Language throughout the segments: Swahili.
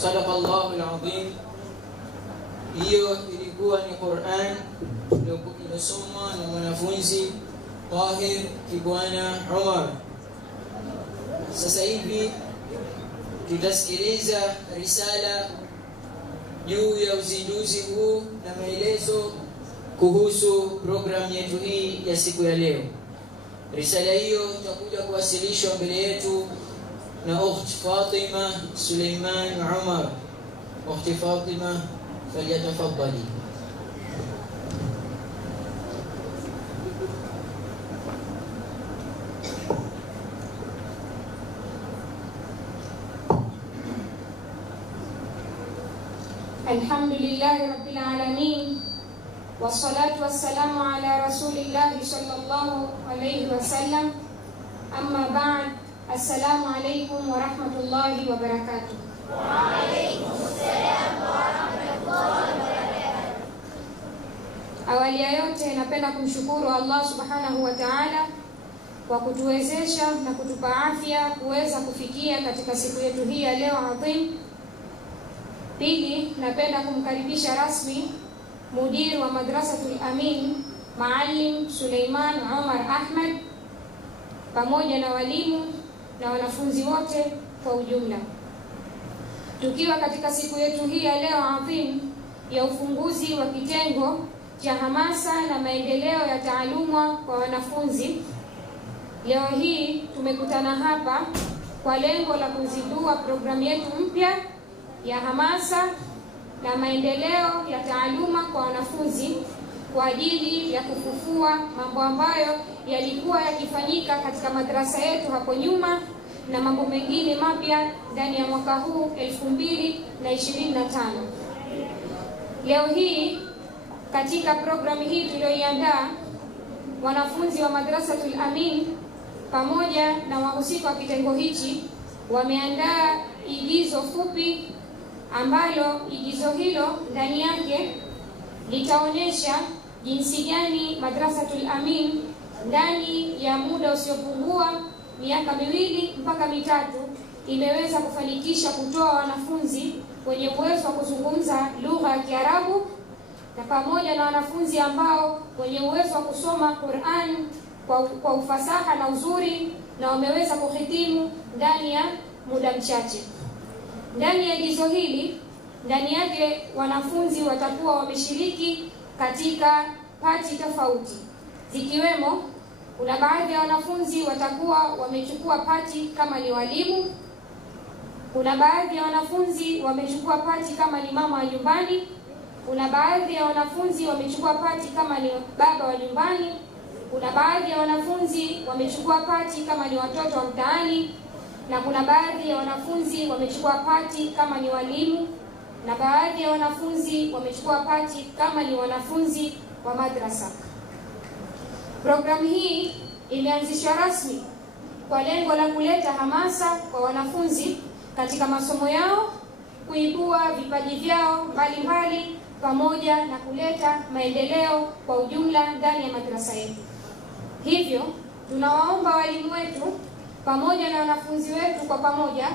Sadaqallahu al-azim. Hiyo ilikuwa ni Qur'an iliyosomwa na mwanafunzi Tahir Kibwana Umar. Sasa hivi tutasikiliza risala juu ya uzinduzi huu na maelezo kuhusu programu yetu hii ya siku ya leo. Risala hiyo itakuja kuwasilishwa mbele yetu na Ukhti Fatima Suleiman Umar. Ukhti Fatima, falyatafaddali. Alhamdulillahi Rabbil Alamin. Wassalatu wassalamu ala Rasulillahi sallallahu alayhi wasallam. Amma ba'd. Assalamu alaykum wa rahmatullahi wa barakatuh. Wa alaykum assalam wa rahmatullahi wa barakatuh. Awali ya yote napenda kumshukuru Allah subhanahu wa ta'ala kwa kutuwezesha na kutupa afya kuweza kufikia katika siku yetu hii ya leo adhim. Pili, napenda kumkaribisha rasmi mudir wa Madrasatul Amin Maalim Suleiman Umar Ahmed pamoja na walimu na wanafunzi wote kwa ujumla. Tukiwa katika siku yetu hii ya leo adhim ya ufunguzi wa kitengo cha hamasa na maendeleo ya taaluma kwa wanafunzi, leo hii tumekutana hapa kwa lengo la kuzindua programu yetu mpya ya hamasa na maendeleo ya taaluma kwa wanafunzi kwa ajili ya kufufua mambo ambayo yalikuwa yakifanyika katika madrasa yetu hapo nyuma na mambo mengine mapya ndani ya mwaka huu 2025. Leo hii katika programu hii tuliyoiandaa, wanafunzi wa Madrasatul Amin pamoja na wahusika wa kitengo hichi wameandaa igizo fupi ambalo igizo hilo ndani yake litaonyesha jinsi gani Madrasatul Amin ndani ya muda usiopungua miaka 2 mpaka 3 imeweza kufanikisha kutoa wanafunzi wenye uwezo wa kuzungumza lugha ya Kiarabu na pamoja na wanafunzi ambao wenye uwezo wa kusoma Qur'an kwa ufasaha na uzuri, na wameweza kuhitimu ndani ya muda mchache. Ndani ya igizo hili, ndani yake wanafunzi watakuwa wameshiriki katika pati tofauti, zikiwemo kuna baadhi ya wanafunzi watakuwa wamechukua pati kama ni walimu, kuna baadhi ya wanafunzi wamechukua pati kama ni mama wa nyumbani, kuna baadhi ya wanafunzi wamechukua pati kama ni baba wa nyumbani, kuna baadhi ya wanafunzi wamechukua pati kama ni watoto wa mtaani, na kuna baadhi ya wanafunzi wamechukua pati kama ni walimu, na baadhi ya wanafunzi wamechukua pati kama ni wanafunzi wa madrasa. Programu hii imeanzishwa rasmi kwa lengo la kuleta hamasa kwa wanafunzi katika masomo yao, kuibua vipaji vyao mbalimbali pamoja na kuleta maendeleo kwa ujumla ndani ya madrasa yetu. Hivyo tunawaomba walimu wetu pamoja na wanafunzi wetu kwa pamoja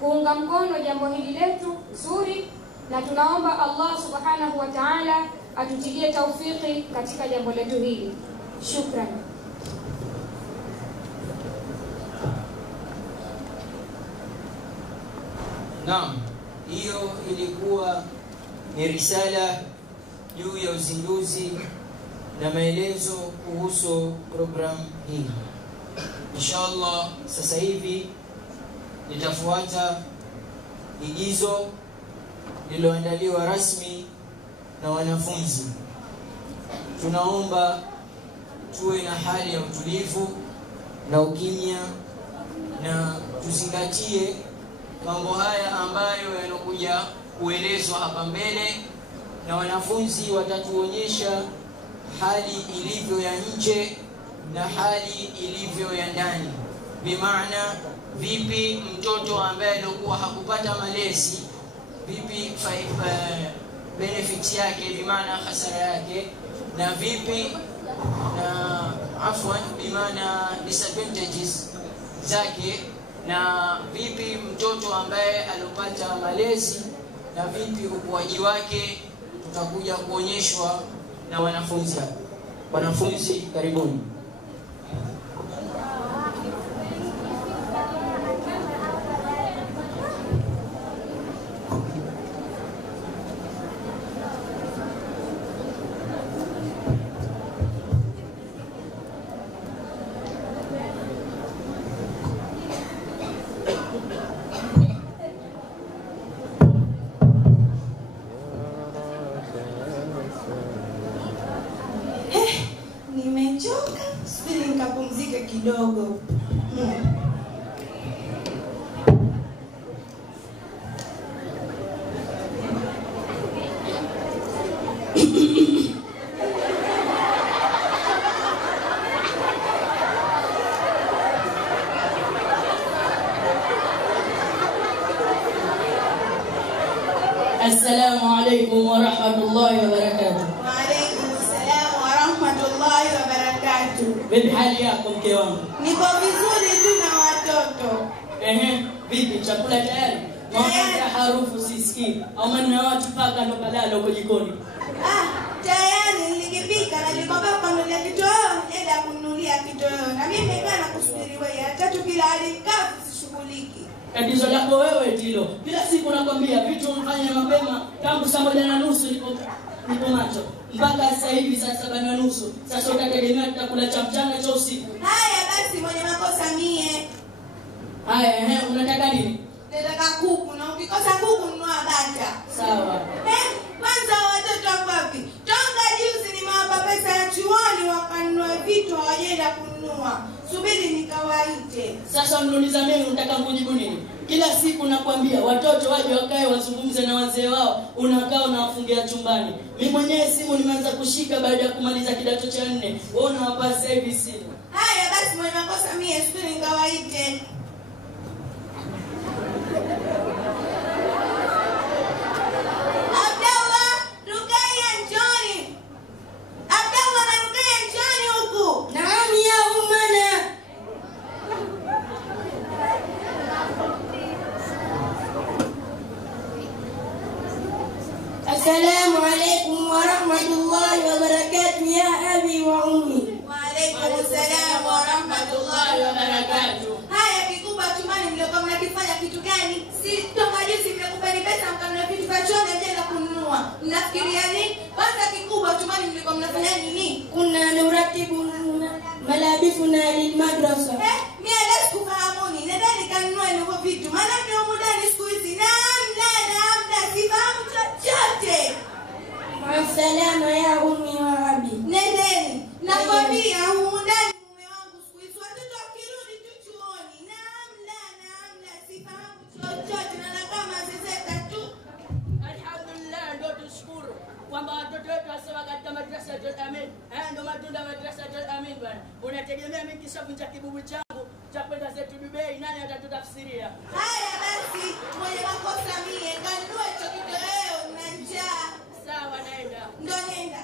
kuunga mkono jambo hili letu zuri, na tunaomba Allah subhanahu wa ta'ala atutilie taufiki katika jambo letu hili. Shukran. Naam, hiyo ilikuwa ni risala juu ya uzinduzi na maelezo kuhusu programu hii. Inshallah sasa hivi litafuata igizo lililoandaliwa rasmi na wanafunzi. Tunaomba tuwe na hali ya utulivu na ukimya na tuzingatie mambo haya ambayo yanokuja kuelezwa hapa mbele, na wanafunzi watatuonyesha hali ilivyo ya nje na hali ilivyo ya ndani. Bimaana vipi mtoto ambaye alikuwa hakupata malezi, vipi benefits yake, bimaana hasara yake, na vipi bimaana disadvantages zake, na vipi mtoto ambaye alipata malezi na vipi ukuaji wake tutakuja kuonyeshwa na wanafunzi hapa. Wanafunzi karibuni. Nimechoka, subiri nikapumzike kidogo. Assalamu alaykum wa rahmatullahi wa barakatuh. Wa alaykum assalam wa rahmatullahi wa barakatuh. Vipi hali yako mke wangu? Niko vizuri tu na watoto. Vipi chakula tayari? Naona harufu sisikii. Au maana watu paka ndo kalala huko jikoni. Tayari nilikipika na nilikwambia kununulia kitoweo, nenda kununulia kitoweo. Na mimi nimekaa na kusubiri wewe. Hata tukila alikaa sishughuliki. Tatizo lako wewe Tilo. Kila siku nakwambia vitu unafanya mapema tangu saa 1:30 niko macho. Mpaka sasa hivi saa 7:30. Sasa utategemea tutakula cha mchana cha usiku. Haya basi mwenye makosa mie. Haya unataka nini? Nataka kuku na ukikosa kuku nunua bata. Sawa. Kwanza watoto wapi? Tonga juzi nimewapa pesa ya chuoni wakanunua vitu hawajaenda kununua. Subiri nikawaite. Sasa unaniuliza mimi unataka kujibu nini? Kila siku nakwambia watoto waje wakae wazungumze na wazee wao, unakaa unawafungia chumbani. Mimi mwenyewe simu nimeanza kushika baada ya kumaliza kidato cha 4. Wewe unawapa sasa hivi simu. Haya basi mwenye makosa mie, subiri nikawaite. السلام عليكم ورحمة الله وبركاته يا أبي وأمي. وعليكم السلام ورحمة الله وبركاته. Haya kikubwa chumani mliokuwa mnakifanya kitu gani? Si toka juzi mmekupeni pesa mkanunua vitu vya chuoni mjenda kununua. Mnafikiria nini? Kwanza kikubwa chumani mlikuwa mnafanya nini? كنا نرتب ملابسنا للمدرسة. Mimi leo sikufahamuni. Nendeni kanunue hivyo vitu. Maana kwa muda ni siku hizi na sifahamu chochote. مع السلامة يا أمي وأبي. Nendeni. Nakwambia humu ndani mume wangu siku hizi watoto wakirudi tu chuoni. Namna sifahamu chochote na kama zezeta tu. Alhamdulillah ndio tushukuru kwamba watoto wetu wasoma katika madrasa ya Amin. Ndio matunda ya madrasa ya Amin bwana. Unategemea mimi kishavunja kibubu changu cha kwenda zetu Dubai, nani atatutafsiria? Haya basi mwenye makosa mie kanunue hicho kitoweo na njaa. Sawa naenda. Ndio nenda.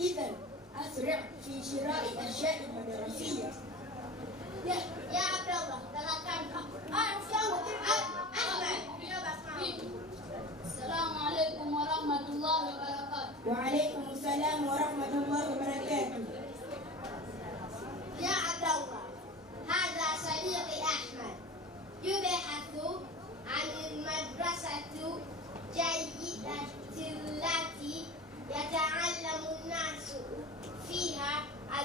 إذا أسرع في شراء الأشياء المدرسية. يا عبد الله السلام عليكم ورحمة الله وبركاته. وعليكم السلام ورحمة الله وبركاته. يا عبد الله، هذا صديقي أحمد يبحث عن المدرسة الجيدة التي يتعلم الناس فيها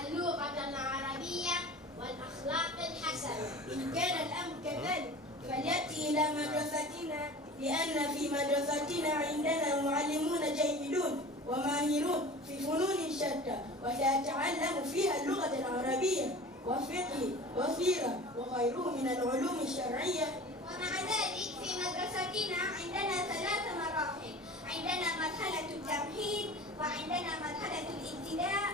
اللغة العربية والأخلاق الحسنة. إن كان الأمر كذلك فليأتي إلى مدرستنا، لأن في مدرستنا عندنا معلمون جيدون وماهرون في فنون شتى، وسيتعلم فيها اللغة العربية والفقه والسيرة وغيره من العلوم الشرعية. ومع ذلك في مدرستنا عندنا 3 مراحل، عندنا مرحلة التمهيد، وعندنا مرحلة الابتداء،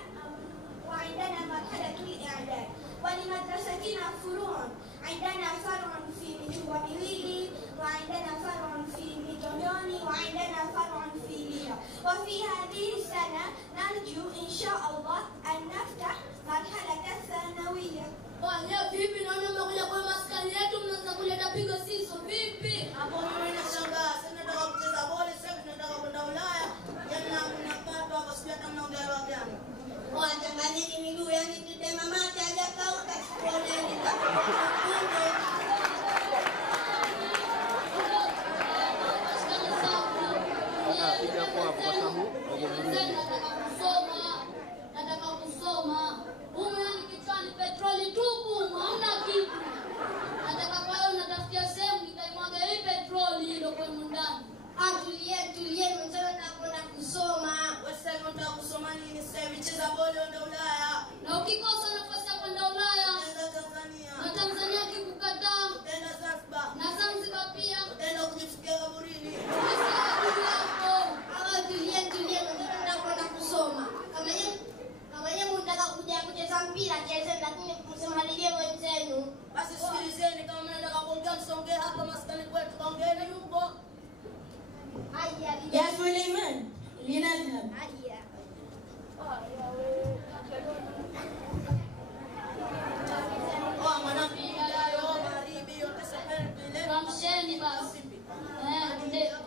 وعندنا مرحلة الإعداد. ولمدرستنا فروع، عندنا فرع في ميجوبابيلي، وعندنا فرع في ميجونيوني، وعندنا فرع في ليرا. وفي هذه السنة نرجو إن شاء الله أن نفتح مرحلة الثانوية. Wanya vipi naona mmekuja kwa maskani yetu mnaanza kuleta pigo siso vipi? Hapo mimi nashangaa, sasa nataka kucheza boli, sasa nataka kwenda Ulaya. Jana mnapata hapa sijui hata mnaongea lugha gani. Wachanganyeni miguu, yani tutema mate hajakauka kuoneni. Nataka kusoma. Humu kichwani petroli tupu, hamna kitu. Nataka kwa hiyo natafutia sehemu nikaimwaga hii petroli ndio kwa ndani. Tulie mzee, nakwenda kusoma. Wewe sasa unataka kusoma nini? Sasa cheza boli uende Ulaya. Na ukikosa nafasi ya kwenda Ulaya, Nenda Tanzania. na Tanzania kikukataa, Nenda Zanzibar. na Zanzibar pia. Utaenda kujifikia kaburini. Tulie mzee, nakwenda kusoma. Kama yeye mtaka kuja kucheza mpira cheze, lakini msimharibie wenzenu. Basi sikilizeni, kama mnataka kuongea msongee hapa maskani kwetu, kaongeeni huko. يا سليمان لنذهب. Kamsheni basi. Ndio.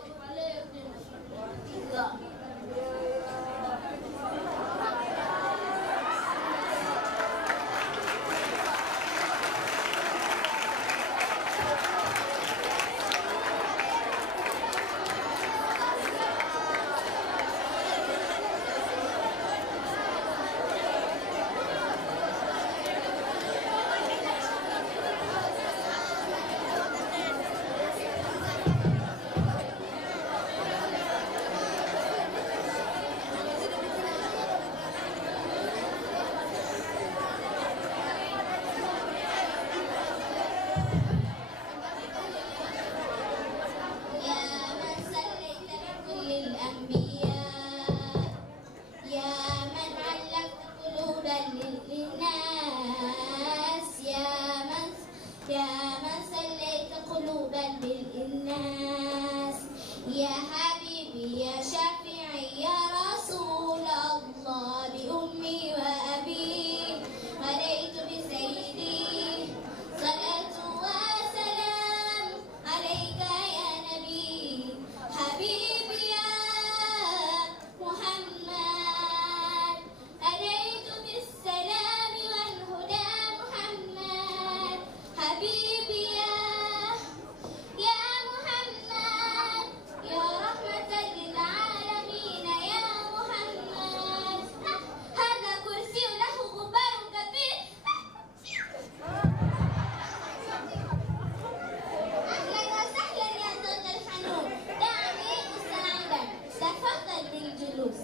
بالناس يا حبيبي يا شفيعي يا رسول الله بأمي وأبي عليت بسيدي صلاة وسلام عليك يا نبي حبيبي يا محمد عليت بالسلام والهدى محمد حبيبي يا محمد يا رحمة للعالمين يا محمد هذا كرسي له غبار كبير أهلا وسهلا يا زوج الحنون دعني مساعدا تفضل بالجلوس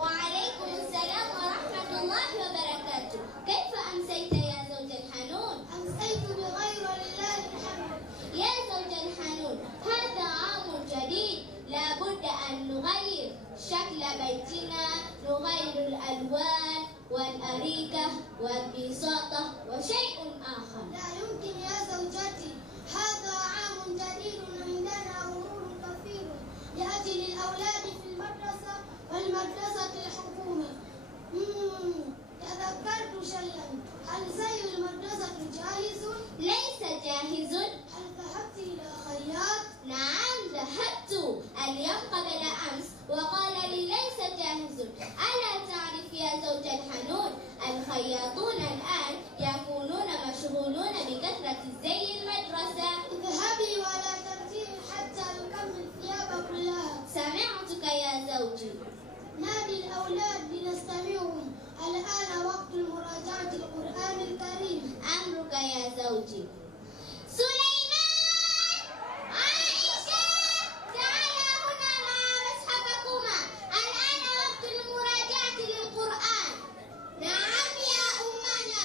وعليكم السلام ورحمة الله وبركاته. كيف أمسيت يا زوج الحنون؟ أمسيت بغير ولله الحمد. يا زوج الحنون هذا عام جديد لابد أن نغير شكل بيتنا نغير الألوان والأريكة والبساطة وشيء آخر. لا يمكن يا زوجتي هذا عام جديد عندنا مرور كثير لأجل الأولاد في المدرسة والمدرسة الحكومة. تذكرت شيئا. هل زي المدرسة جاهز؟ ليس جاهز. هل ذهبت إلى خياط؟ نعم ذهبت اليوم قبل أمس وقال لي ليس جاهز. ألا تعرف يا زوج الحنون الخياطون الآن يكونون مشغولون بكثرة زي المدرسة. اذهبي ولا ترجعي حتى نكمل ثياب كلها. سمعتك يا زوجي. نادي الأولاد لنستمعهم. الآن وقت مراجعة القرآن الكريم. أمرك يا زوجي. سليمان، عائشة، تعالى هنا مع مصحفكما. الآن وقت المراجعة للقرآن. نعم يا أمنا.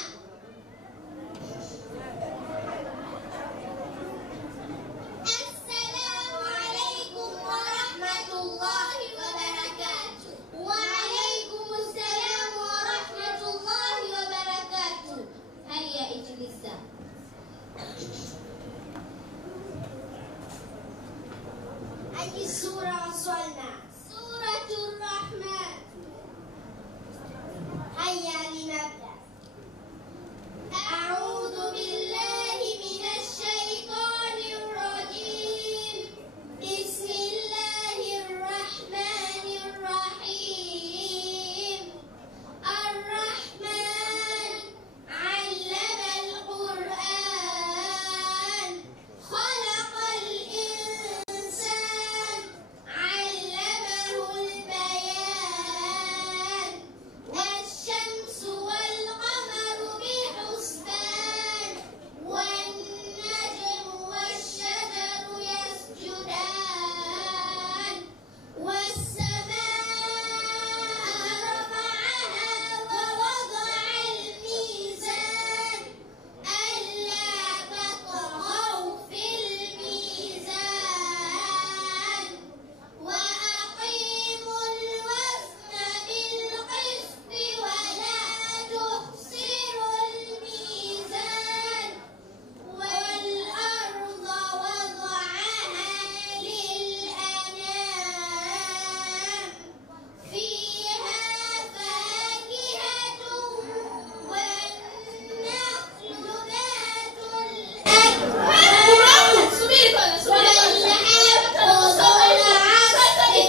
السلام عليكم ورحمة الله وبركاته. وعليكم السلام ورحمة الله وبركاته. هيا اجلسا. أي سورة وصلنا؟ سورة الرحمن. هيا لنبدأ. أعوذ بالله من الشيطان الرجيم. بسم الله الرحمن الرحيم. الرحمن علم القرآن خلق الإنسان علمه البيان. الشمس والقمر بحسبان والنجم والشجر يسجدان. والسماء رفعها ووضع الميزان ألا تطغوا في الميزان وأقيموا الوزن بالقسط ولا تخسروا الميزان. والأرض وضعها للأنام فيها فاكهة والنخل ذات الأكمام والحب ذو العصف والريحان. فبأي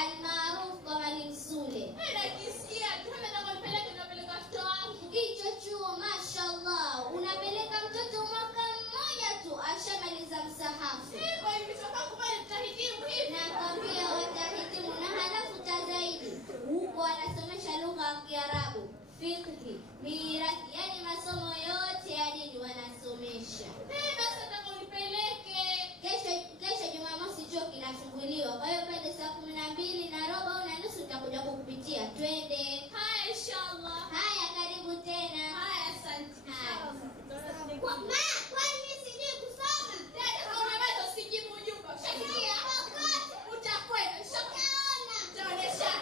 almaruf kama Limsule. Hicho chuo mashallah, unapeleka mtoto mwaka mmoja tu ashamaliza msahafu. Nakwambia watahitimu na halafu zaidi. Huko wanasomesha lugha ya Kiarabu, fiqh, mirathi, yani masomo yote ya dini wanasomesha. Kesho Jumamosi chuo kinafunguliwa. Kwa hiyo pale saa 12:15 utakuja kukupitia. Twende. Haya inshallah. Haya karibu tena. Haya asante. Haya. Kwani mimi sijui kusoma? Dada kama unaweza usijibu ujumbe. Shakia. Utakwenda. Shakiona. Utaonesha.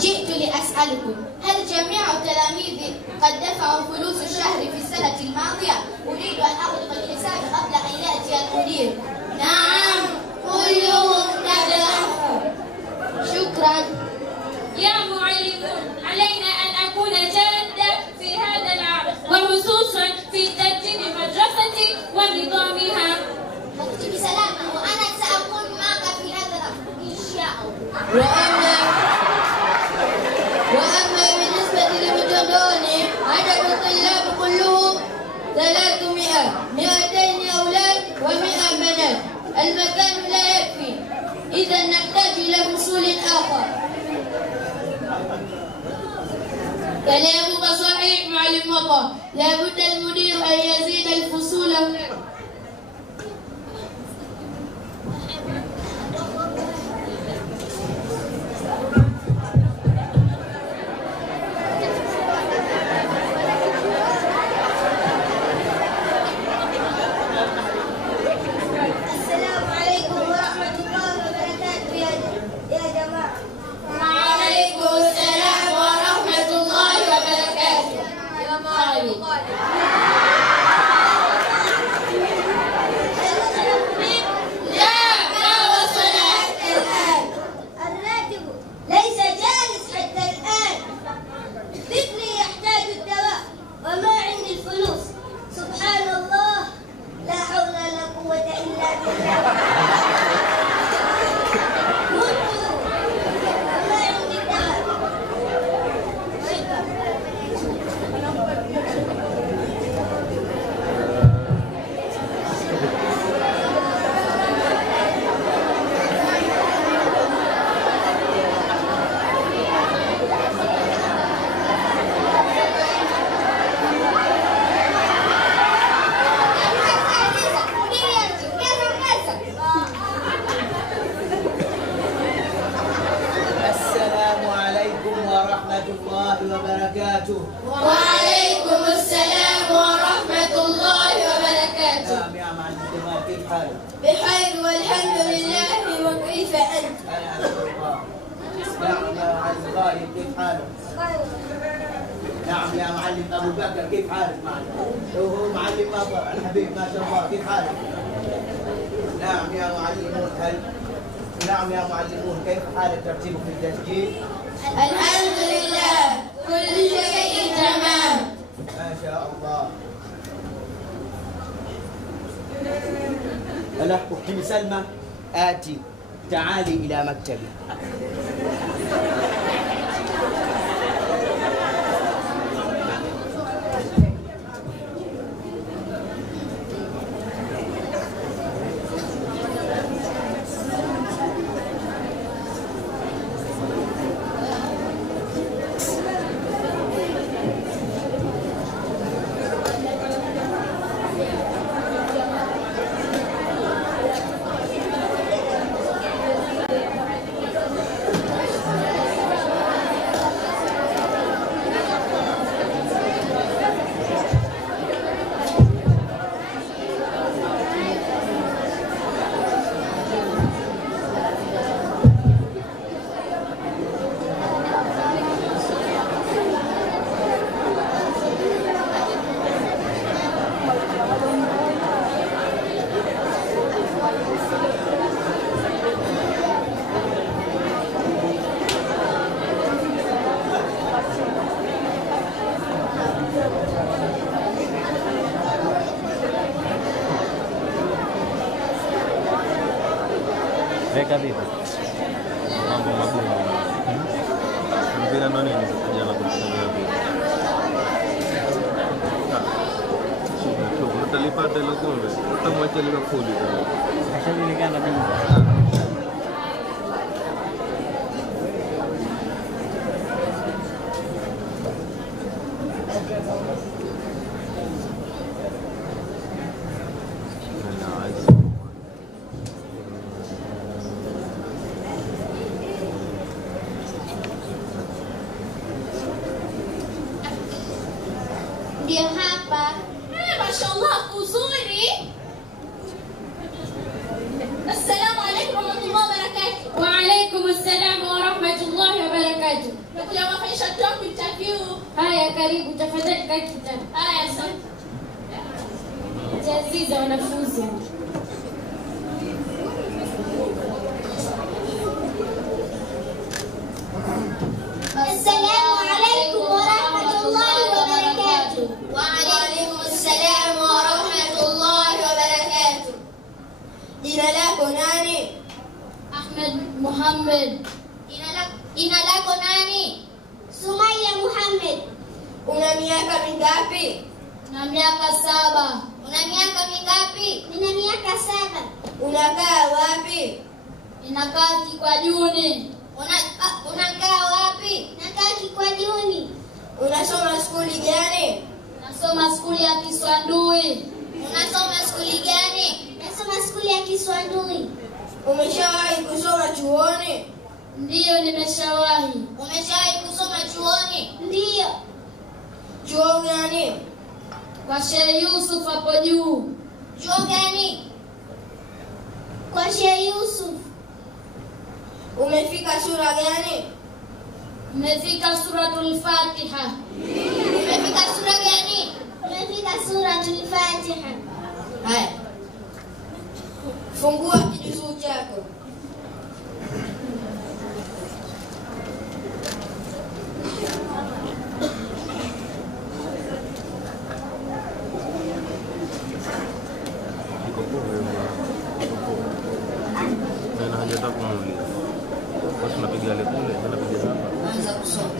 جئت لأسألكم هل جميع التلاميذ قد دفعوا فلوس الشهر في السنة الماضية؟ أريد أن أغلق الحساب قبل أن يأتي المدير. نعم كلهم دفعوا. شكرا. يا معلمون، علينا أن أكون جادة في هذا العرض، وخصوصا في ترتيب مدرستي ونظامها. أختي بسلامة، وأنا سأكون معك في هذا الأمر إن شاء الله. وأما بالنسبة لمتدوني عدد الطلاب كلهم 300، 200 أولاد و100 بنات. المكان لا يكفي، إذا نحتاج إلى فصول آخر. كلامك صحيح معلم وطا، لابد المدير أن يزيد الفصول هناك. وعليكم السلام ورحمة الله وبركاته. نعم يا معلم جمال، كيف حالك؟ بخير والحمد لله، وكيف أنت؟ أنا أشكر الله. نعم يا معلم غالي، كيف حالك؟ نعم يا معلم أبو بكر، كيف حالك معلم؟ هو معلم مطر الحبيب، ما شاء الله، كيف حالك؟ نعم يا معلمون، نعم يا معلمون، كيف حالك؟ ترتيبك في التسجيل؟ الحمد لله، كل شيء تمام. ما شاء الله. الأخ أختي سلمى، آتي، تعالي إلى مكتبي. Mereka itu mampu Mpira ndo nini sasa la kumsaidia vipi? Utalipata ile kombe. Utamwacha ile kodi. Ashajulikana mimi. Ndio hapa. Mashallah kuzuri. Assalamu alaykum wa rahmatullahi wa barakatuh. Wa alaykum assalam wa rahmatullahi wa barakatuh. Nakuja kufanya top interview. Haya, karibu tafadhali kaa kitani. Haya, asante. Jaziza wanafunzi. Assalamu alaykum wa rahmatullahi wa barakatuh. Wa alaykum assalam wa rahmatullahi wa barakatuh. Jina lako nani? Ahmed Muhammad. Jina lako nani? Sumaya Muhammad. Una miaka mingapi? Na miaka 7. Una miaka mingapi? Nina miaka 7. Unakaa wapi? Ninakaa Kikwajuni. Unakaa wapi? Nakaa Kikwajuni. Unasoma skuli gani? Nasoma skuli ya Kiswandui. Unasoma skuli gani? Nasoma skuli ya Kiswandui. Umeshawahi kusoma chuoni? Ndiyo, nimeshawahi. Umeshawahi kusoma chuoni? Ndiyo. Chuo gani? Kwa Sheikh Yusuf hapo juu. Chuo gani? Kwa Sheikh Yusuf. Umefika sura gani? Umefika suratul Fatiha. Umefika sura gani? Umefika suratul Fatiha. Haya. Fungua kijuzuu chako.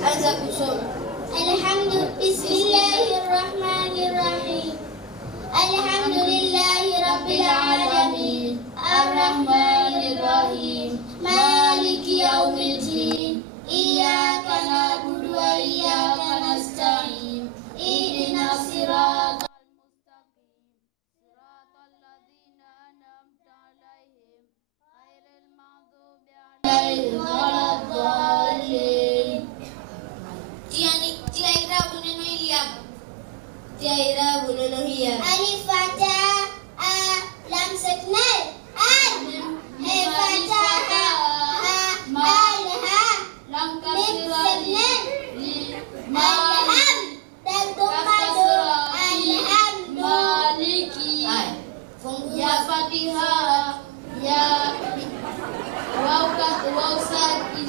Anza kusoma. Bismillahirrahmanirrahim. Alhamdulillahi rabbil alamin. Arrahmanirrahim. Maliki yawmiddin. Iyyaka na'budu wa iyyaka nasta'in. Ihdinas siratal mustaqim. Siratal ladzina an'amta 'alaihim ghairil maghdubi 'alaihim waladdallin. Tia irabu neno hili hapa. Tia irabu neno hili hapa. Alif fatha a lam saknan al he fatha ha al ha lam kasra li malham dal domado alham maliki ya fatiha ya waw sakin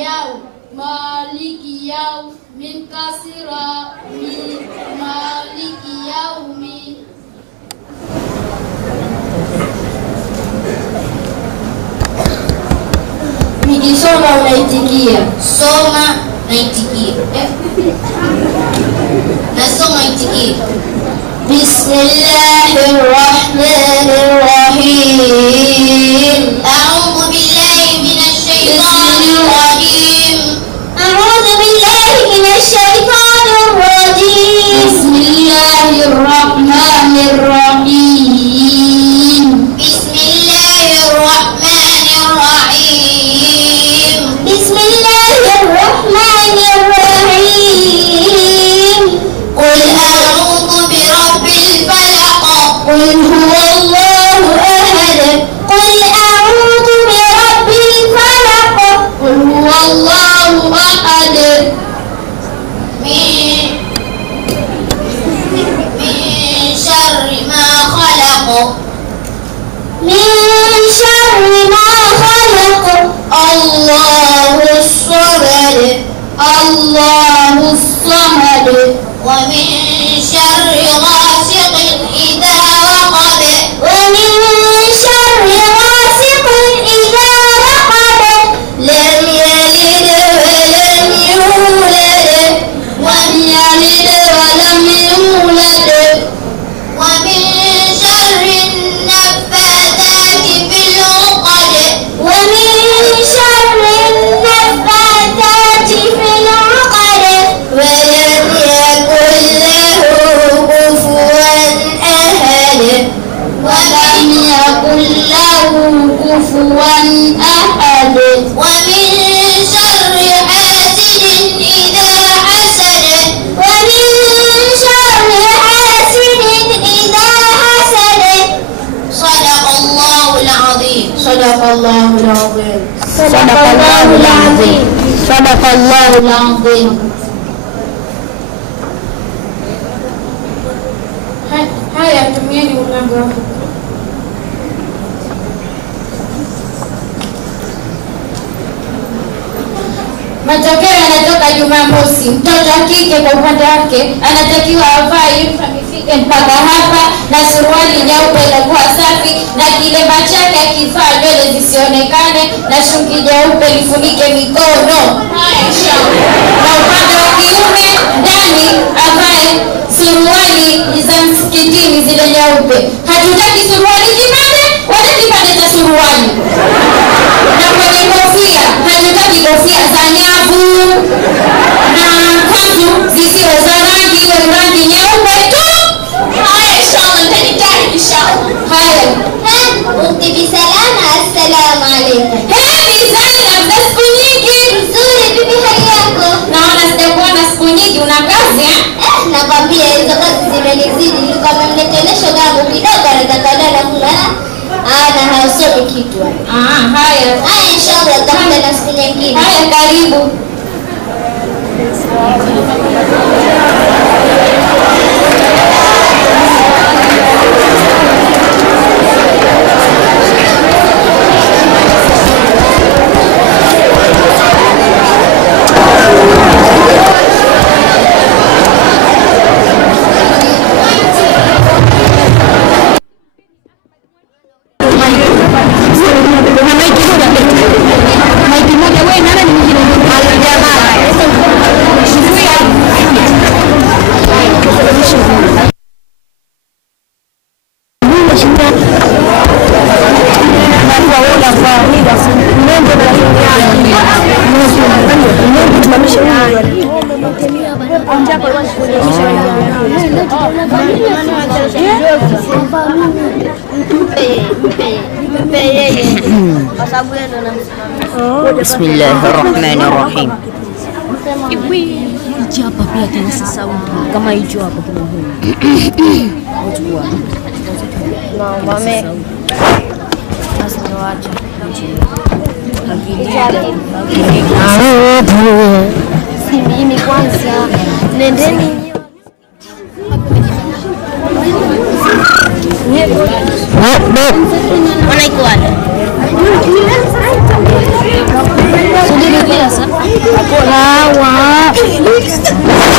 yaw maliki yaw min kasira min maliki yaumi. Nikisoma unaitikia. Soma naitikia. Nasoma itikia. Bismillahirrahmanirrahim. A'udhu billahi minash shaitanir rajim. أعوذ بالله من الشيطان الرجيم. بسم الله الرحمن الرحيم. بسم الله الرحمن الرحيم. بسم الله الرحمن الرحيم. قل أعوذ برب الفلق. قل هو الله أحد. قل أعوذ برب الفلق. Sadaqallahul azim. Sadaqallahul azim. Haya, tumieni mlango wako. Matokeo yanatoka Jumamosi. Mtoto wa kike kwa upande wake anatakiwa avae uniform ifike mpaka hapa na suruali nyeupe iliyokuwa safi na kilemba chake akivaa nywele zisionekane na shungi jeupe lifunike mikono. Na upande wa kiume ndani avae suruali za msikitini zile nyeupe. Hatutaki suruali kipande wala kipande cha suruali. Na kwenye kofia hatutaki kofia za nyavu na kanzu zisizo za rangi, iwe rangi nyeupe tu. Haya inshallah, nitajitahidi inshallah. Haya, Mukti bisalama, assalamu alaykum. Bizani, labda siku nyingi. Nzuri bibi, hali yako? Naona sijakuona siku nyingi, una kazi eh? Nakwambia hizo kazi zimenizidi. Nilikuwa nimemletelesha gangu kidogo anatakadana kulala. Na hayasomi kitu. Haya inshallah tutakuja na siku nyingine. Haya, karibu. Bismillahirrahmanirrahim. Hichi hapa pia tena sasa kama hicho hapa kuna huyu. Chukua. Na mame. Sasa tuache. Si mimi kwanza. Nendeni. Wanaikuana. Sudiri bila sasa. Lawa.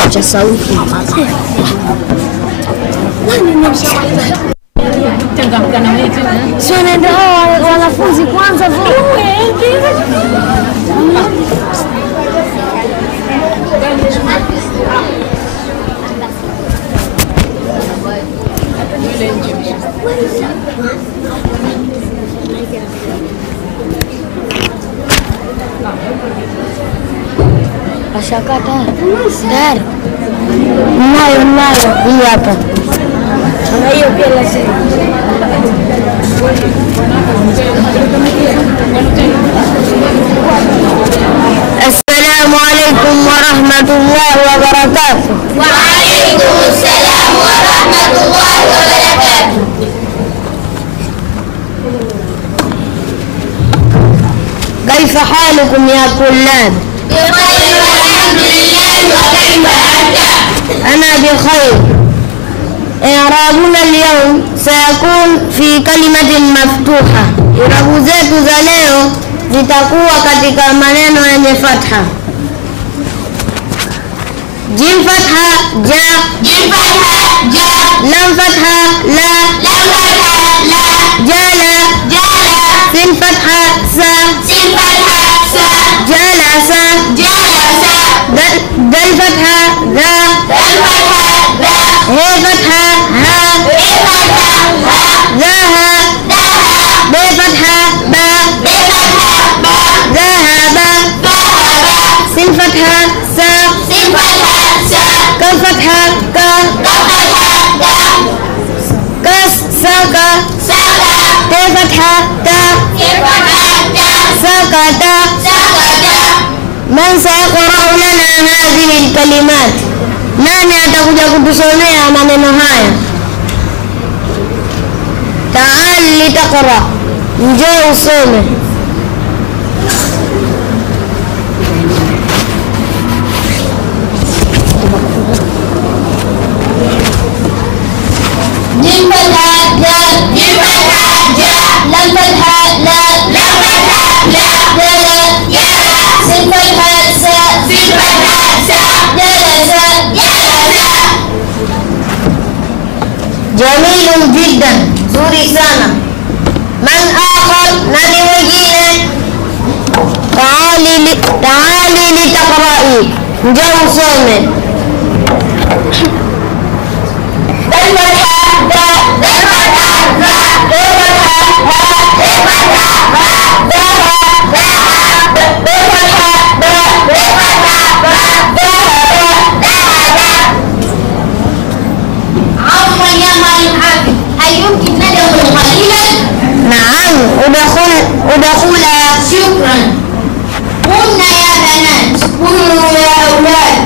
Cha sauti. Sio nenda wanafunzi kwanza ashakata tayari. Nayo hii hapa. Na hiyo pia lazima. Assalamu alaykum wa rahmatullahi wa barakatuh. Wa alaykum assalam wa rahmatullahi wa barakatuh. كيف حالكم يا طلاب؟ بخير والحمد لله. وكيف أنت؟ أنا بخير. إعرابنا اليوم سيكون في كلمة مفتوحة. إعراب zetu za leo zitakuwa katika maneno yenye fatha. Jim fatha ja, jim fatha ja, lam fatha la, lam fatha la, jala jala, sin fatha sa, sin fatha sa, jalasa jalasa, dal fatha da, dal fatha da, he fatha ha, he fatha ha, zaha daha, be fatha ba, be fatha ba, zahaba dhahaba, sin fatha sa, sin fatha sa, kaf fatha ka, kaf fatha ka, kas saka, saka, te fatha ta, te fatha ta, sakata. sakata. Man sayaqra'u lana hadhihi alkalimat, nani atakuja kutusomea maneno haya? Ta'al litaqra, njoo usome. jamilun jiddan, zuri sana. Man akhar, nani mwingine? Taali litaqra'i, njoo usome. ادخلا. شكرا. هن يا بنات، هن يا أولاد.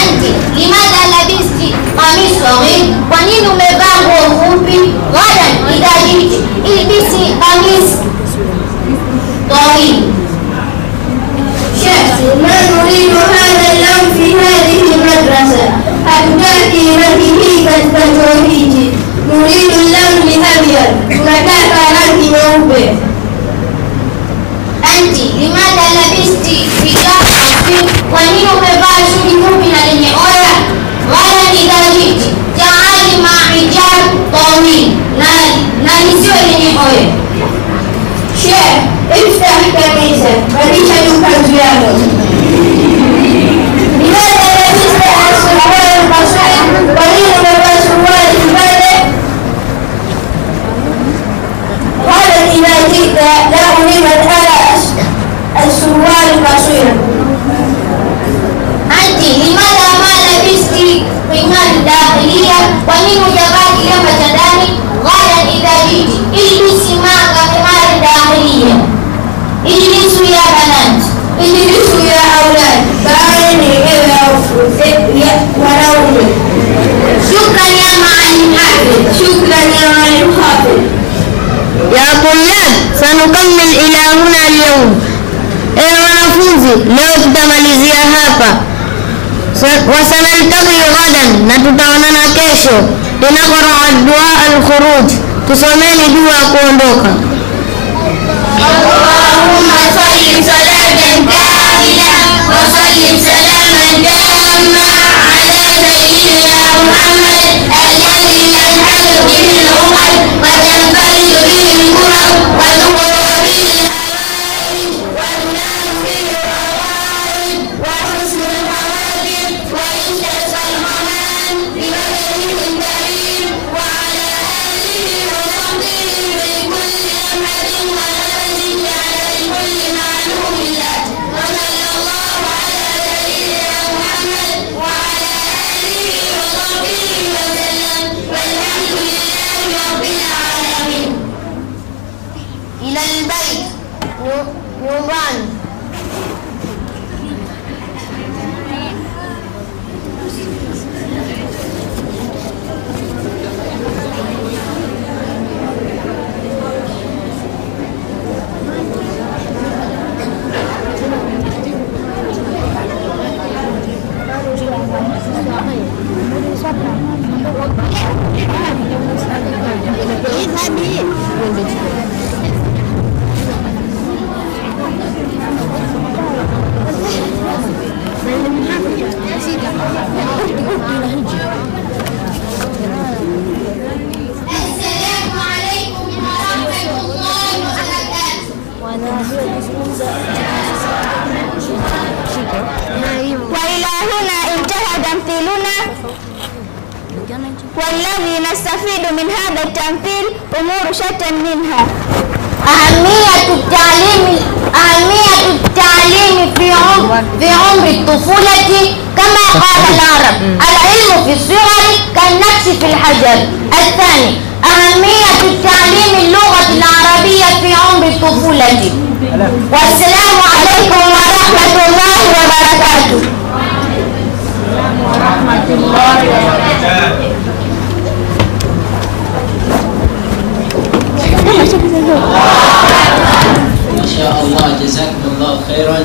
أنت لماذا لبست قميص صغير؟ ونين umevaa fupi؟ غدا إذا جئت البسي قميص طويل. شيخ، ما نريد هذا اللون في هذه المدرسة. hatutaki rangi hii katika chuo hiki. Nuridu launi abyad, tunataka rangi nyeupe. Anti, limadha labisti hijab asfir? Kwa nini umevaa shudi fupi na lenye oya? Ghadan idha jiti taali ma hijab tawil, na lisiwe lenye oya. Sheikh, iftah kamisa, badisha kanzu yako. Limadha labista as-surwal al-qasir? Kwa nini umevaa surwali mbele? Ghadan idha jita lahu liman ala السروال القصير. أنت لماذا ما لبست قمار داخلية ونين جبات لما تداني؟ غدا إذا جئت البسي معك قمار داخلية. اجلسوا يا بنات، اجلسوا يا أولاد، فأرني إلى ونومي. شكرا يا معلم حافظ، شكرا يا معلم حافظ. يا طلاب، سنكمل إلى هنا اليوم. Ewe wanafunzi, leo tutamalizia hapa. Wasanaltaqi ghadan, na tutaonana kesho. Tunaqra dua al-khuruj, tusomeni dua kuondoka. Allahumma salli salatan kamila wa sallim salaman tamma ala sayyidina Muhammad alladhi yanhalu bihi al-ummah wa tanfaridu bihi al-kurab wa tuqra bihi إلى البيت nyumbani. وإلى هنا انتهى تمثيلنا، والذي نستفيد من هذا التمثيل أمور شتى منها أهمية التعليم في عمر الطفولة، كما قال العرب العلم في الصغر كالنقش في الحجر. الثاني أهمية تعليم اللغة العربية في عمر الطفولة. والسلام عليكم ورحمة الله وبركاته. ورحمة الله وبركاته. ما شاء الله، جزاكم الله خيرا.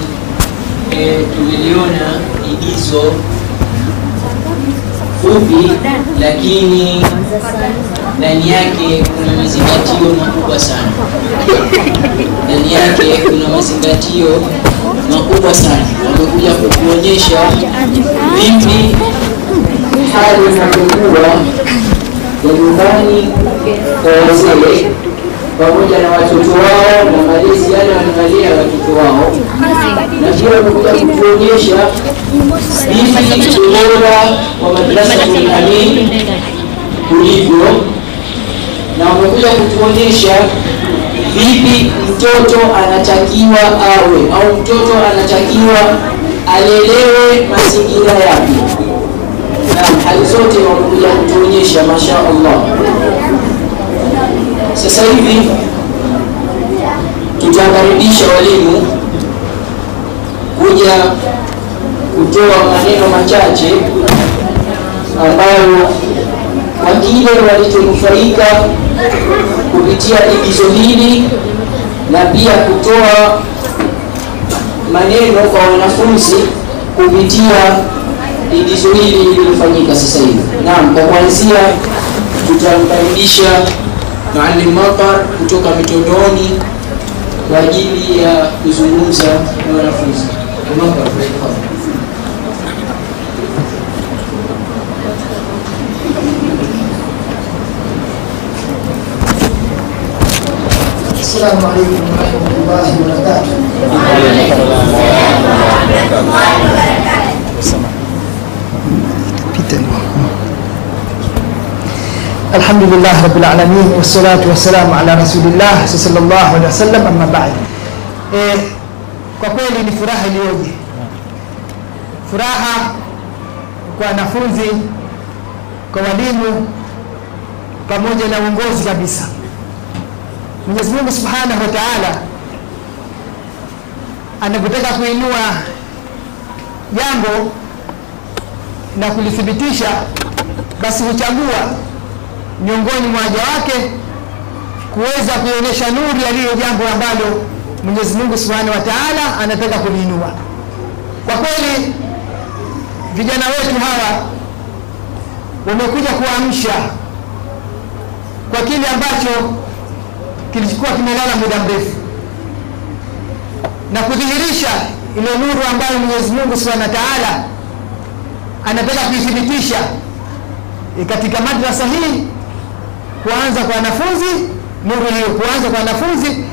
tumeliona igizo fupi lakini ndani yake kuna mazingatio makubwa sana. Ndani yake kuna mazingatio makubwa sana. Wamekuja kukuonyesha vipi hali inapokuwa ya nyumbani kwa wazee pamoja na watoto wao na malezi yale wanaangalia watoto wao, na pia wamekuja kutuonyesha vipi ubora wa madrasa Al-Amin ulivyo, na wamekuja kutuonyesha vipi mtoto anatakiwa awe au mtoto anatakiwa alelewe mazingira yapi. Na hali zote wamekuja kutuonyesha, masha Allah. Sasa hivi tutakaribisha walimu kuja kutoa maneno machache ambayo wakile walichonufaika kupitia igizo hili, na pia kutoa maneno kwa wanafunzi kupitia igizo hili lililofanyika sasa hivi. Naam, kwa kuanzia tutamkaribisha Maalim Matar kutoka Mitondoni kwa ajili ya kuzungumza na wanafunzi. Assalamu alaykum wa rahmatullahi wa barakatuh. Alhamdulillah rabbil alamin wassalatu wassalamu ala rasulillah sallallahu alaihi wasallam, amma ba'd. Kwa kweli ni furaha iliyoje, furaha kwa wanafunzi, kwa walimu pamoja na uongozi kabisa. Mwenyezi Mungu Subhanahu wa Ta'ala anapotaka kuinua jambo na kulithibitisha, basi huchagua miongoni mwa waja wake kuweza kuonyesha nuru ya lile jambo ambalo Mwenyezi Mungu Subhanahu wa Ta'ala anataka kuliinua. Kwa kweli vijana wetu hawa wamekuja kuamsha kwa kile ambacho kilikuwa kimelala muda mrefu, na kudhihirisha ile nuru ambayo Mwenyezi Mungu Subhanahu wa Ta'ala anataka kuithibitisha katika madrasa hii, kuanza kwa wanafunzi, nuru hiyo kuanza kwa wanafunzi,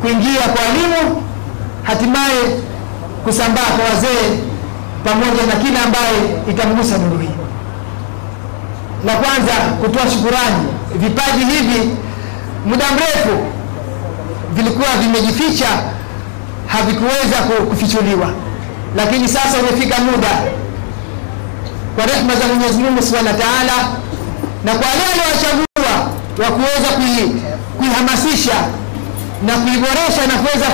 kuingia kwa walimu, hatimaye kusambaa kwa wazee pamoja na kila ambaye itamgusa nuru hii. La kwanza kutoa shukurani. Vipaji hivi muda mrefu vilikuwa vimejificha, havikuweza kufichuliwa, lakini sasa umefika muda kwa rehema za Mwenyezi Mungu Subhanahu wa Ta'ala na kwa wale waliowachagua wa kuweza kuihamasisha na kuiboresha na kuweza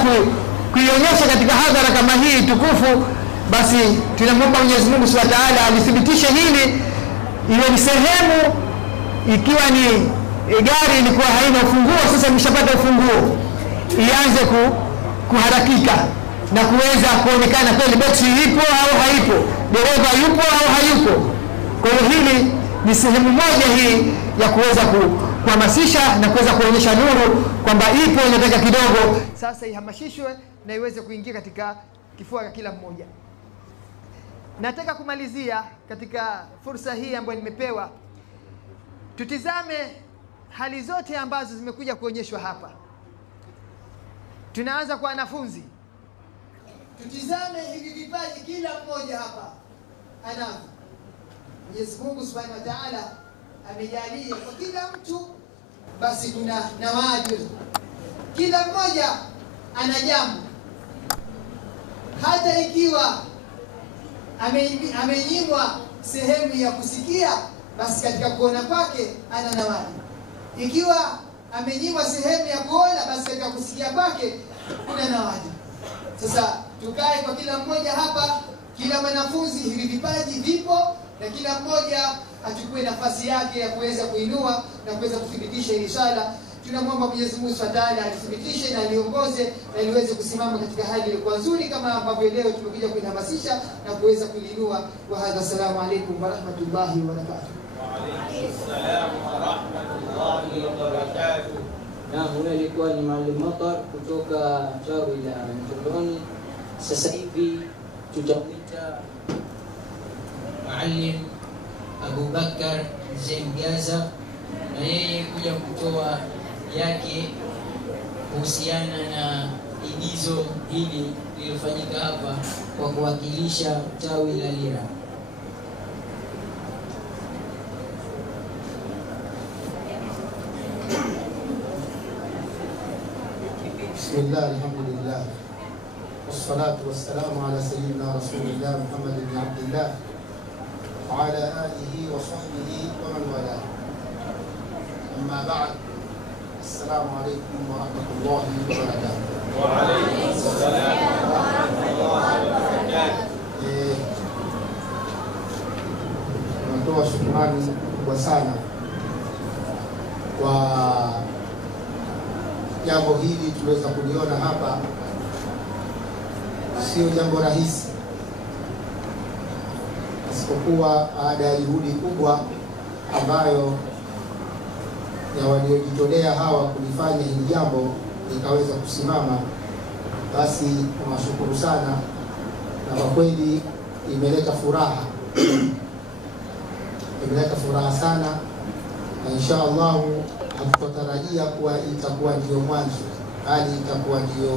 kuionyesha katika hadhara kama hii tukufu, basi tunamwomba Mwenyezi Mungu Subhanahu wa Ta'ala alithibitishe hili, iwe ni sehemu, ikiwa ni gari ilikuwa haina ufunguo, sasa imeshapata ufunguo, ianze kuharakika na kuweza kuonekana kweli betri ipo au haipo, dereva yupo au hayupo. Kwa hiyo hili ni sehemu moja hii ya kuweza kuhamasisha na kuweza kuonyesha nuru kwamba ipo, inataka kidogo sasa ihamasishwe na iweze kuingia katika kifua cha kila mmoja. Nataka kumalizia katika fursa hii ambayo nimepewa, tutizame hali zote ambazo zimekuja kuonyeshwa hapa. Tunaanza kwa wanafunzi. Tutizame hivi vipaji kila mmoja hapa anavyo. Mwenyezi Mungu Subhanahu wa Ta'ala amejalia kwa kila mtu basi kuna nawajib. Kila mmoja ana jambo. Hata ikiwa amenyimwa sehemu ya kusikia, basi katika kuona kwake ana nawajib. Ikiwa amenyimwa sehemu ya kuona, basi katika kusikia kwake kuna nawajib. Sasa tukae kwa kila mmoja hapa, kila mwanafunzi hivi vipaji vipo, na kila mmoja achukue nafasi yake ya kuweza kuinua na kuweza kuthibitisha hili swala. Tunamwomba Mwenyezi Mungu Subhanahu wa Ta'ala alithibitishe na aliongoze na liweze kusimama katika hali iliyokuwa nzuri kama ambavyo leo tumekuja kuhamasisha na kuweza kulinua. Wa hadha, assalamu alaykum wa rahmatullahi wa barakatuh. Naam, huyo alikuwa ni Maalim Matar kutoka tawi la Njoloni. Sasa hivi tutamwita Maalim Abubakar Mzee Mgaza na yeye kuja kutoa yake kuhusiana na igizo hili lililofanyika hapa kwa kuwakilisha tawi la Lira. Bismillah, alhamdulillah, wassalatu wassalamu ala sayyidina rasulillah Muhammad ibn Abdillah wa ala alihi wa sahbihi wa man wala. Amma ba'd, assalamu alaykum wa rahmatullahi wa barakatuh. Wa alaykum assalam wa rahmatullahi wa barakatuh. Tunatoa shukrani kubwa sana kwa jambo hili tuweza kuliona hapa. Sio jambo rahisi, isipokuwa baada ya juhudi kubwa ambayo ya waliojitolea hawa kulifanya hili jambo likaweza kusimama. Basi tunashukuru sana, na kwa kweli imeleta furaha imeleta furaha sana, na insha Allah hatutarajia kuwa itakuwa ndio mwanzo, bali itakuwa ndio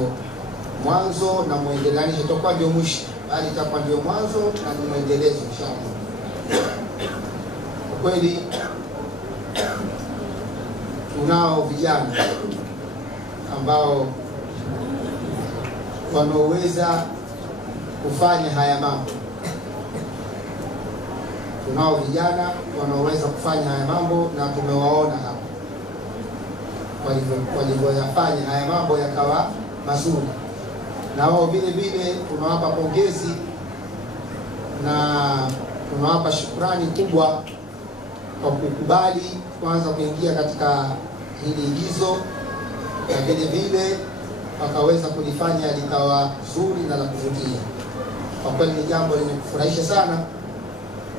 mwanzo na muendelezo, itakuwa ndio mwisho, bali itakuwa ndio mwanzo na ni muendelezo insha Allah. Kwa kweli tunao vijana ambao wanaoweza kufanya haya mambo. Tunao vijana wanaoweza kufanya haya mambo na tumewaona hapa walivyoyafanya haya mambo yakawa mazuri, na wao vile vile tunawapa pongezi na tunawapa shukrani kubwa kwa kukubali kwanza kuingia katika hili igizo, na vile vile wakaweza kulifanya likawa zuri na la kuvutia. Kwa kweli ni jambo lenye kufurahisha sana.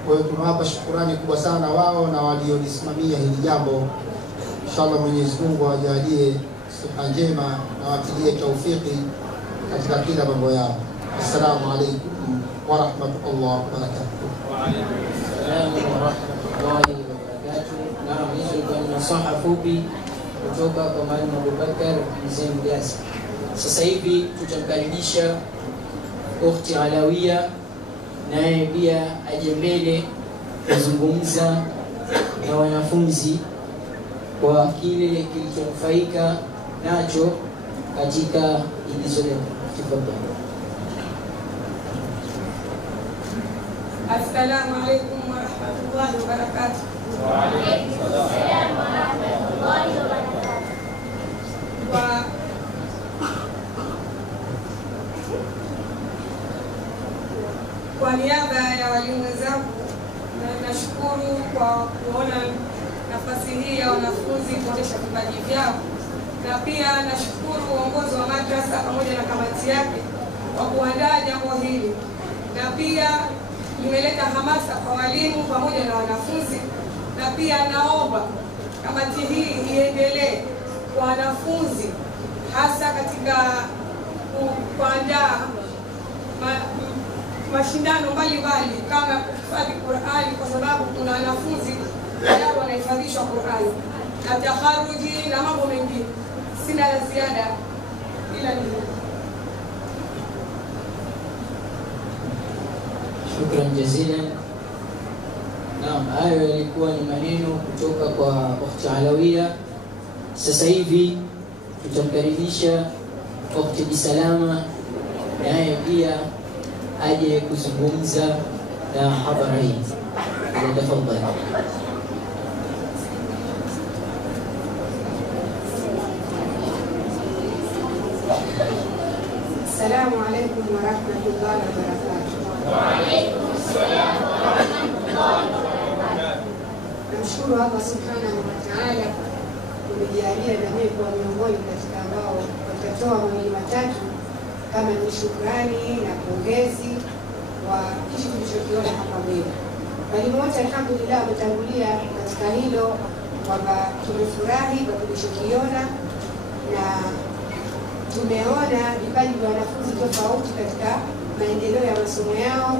Kwa hiyo tunawapa shukrani kubwa sana wao na waliolisimamia hili jambo. Inshallah Mwenyezi Mungu awajalie sifa njema na watilie taufiki katika kila mambo yao. Assalamu alaykum wa rahmatullahi wa barakatuh. Wa alaykum assalam wa rahmatullahi wa barakatuh. Naam, hizo ni nasaha fupi kutoka kwa Maalim Abubakar Mzee Mgaza. Sasa hivi tutamkaribisha Ukhti Alawia naye pia aje mbele kuzungumza na wanafunzi kwa kile kilichonufaika nacho katika igizo letu. Tafadhali. Assalamu alaykum wa rahmatullahi wa barakatuh. Wa alaykum assalam wa rahmatullahi wa barakatuh. Kwa niaba ya walimu wenzangu, na nashukuru kwa kuona nafasi hii ya wanafunzi kuonyesha vipaji vyao, na pia nashukuru uongozi wa madrasa pamoja na kamati yake kwa kuandaa jambo hili, na pia limeleta hamasa kwa walimu pamoja na wanafunzi, na pia naomba kamati hii iendelee kwa wanafunzi, hasa katika kuandaa mashindano mbalimbali kama kuhifadhi Qur'ani, kwa sababu kuna wanafunzi bado wanahifadhishwa Qur'ani na taharuji na mambo mengine. Sina la ziada ila ni Shukran jazilan. Naam, hayo yalikuwa ni maneno kutoka kwa Ukhti Alawia. Sasa hivi tutamkaribisha Ukhti Bisalama naye pia aje kuzungumza na hadhara hii. Tafadhali. Assalamu alaykum wa rahmatullahi wa barakatuh. Wa alaykum assalam wa rahmatullahi wa barakatuh. Namshukuru Allah subhanahu wa ta'ala kujalia na mimi kwa miongoni katika ambao watatoa mawili matatu kama ni shukrani na pongezi kwa kitu tulichokiona hapa mbele. Walimu wote alhamdulillah wametangulia katika hilo kwamba tumefurahi kwa tulichokiona na tumeona vipaji vya wanafunzi tofauti katika maendeleo ya masomo yao,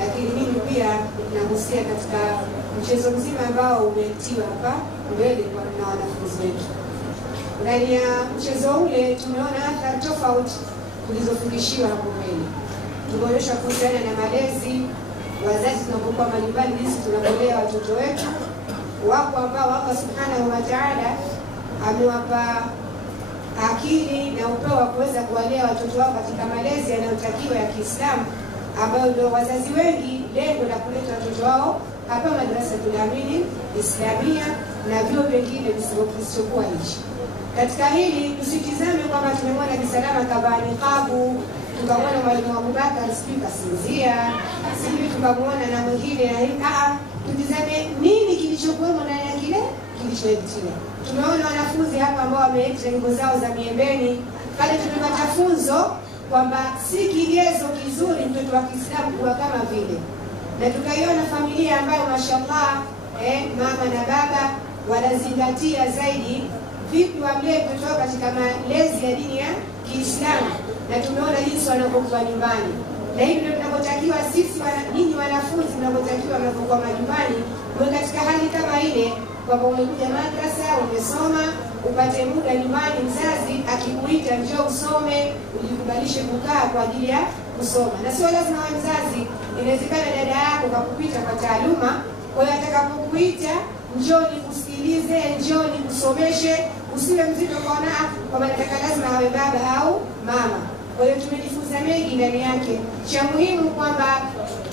lakini mimi pia nagusia katika mchezo mzima ambao umetiwa hapa mbele na wanafunzi wetu. Ndani ya mchezo ule tumeona athari tofauti tulizofundishiwa hapo mbele. Tumeonyesha kuhusiana na malezi, wazazi tunapokuwa majumbani jinsi tunapolea watoto wetu. Wapo ambao Allah subhanahu wa ta'ala amewapa akili na upeo wa kuweza kuwalea watoto wao katika malezi yanayotakiwa ya Kiislamu, ambayo ndio wazazi wengi lengo la kuleta watoto wao hapa Madrasatul Amini Islamia na vyuo vingine visivyokuwa hichi. Katika hili tusitizame kwamba tumemwona Bisalama kavaa niqabu, tukamwona mwalimu Abubakar sijui kasinzia, sijui tukamwona na mwingine tutizame nini kilichokuwemo ndani ya kile kilichoitiwa. Tumeona wanafunzi hapa ambao wameekta nyimbo zao za miembeni. Pale tumepata funzo kwamba si kigezo kizuri mtoto wa Kiislamu kuwa kama vile, na tukaiona familia ambayo mashallah mama na baba wanazingatia zaidi vipi wamlee mtoto wao katika malezi ya dini ya Kiislamu, na tumeona jinsi wanapokuwa nyumbani. Na hivi ndio tunapotakiwa sisi ninyi wanafunzi mnapotakiwa mnapokuwa majumbani mwe katika hali kama ile, kwamba umekuja madrasa umesoma, upate muda nyumbani, mzazi akikuita njoo usome, ujikubalishe kukaa kwa ajili ya kusoma. Na sio lazima wewe mzazi, inawezekana dada yako kakupita kwa taaluma, kwa hiyo atakapokuita njoo nikusikilize, njoo nikusomeshe, usiwe mzito kwa nataka lazima awe baba au mama. Kwa hiyo tumejifunza mengi ndani yake. Cha muhimu kwamba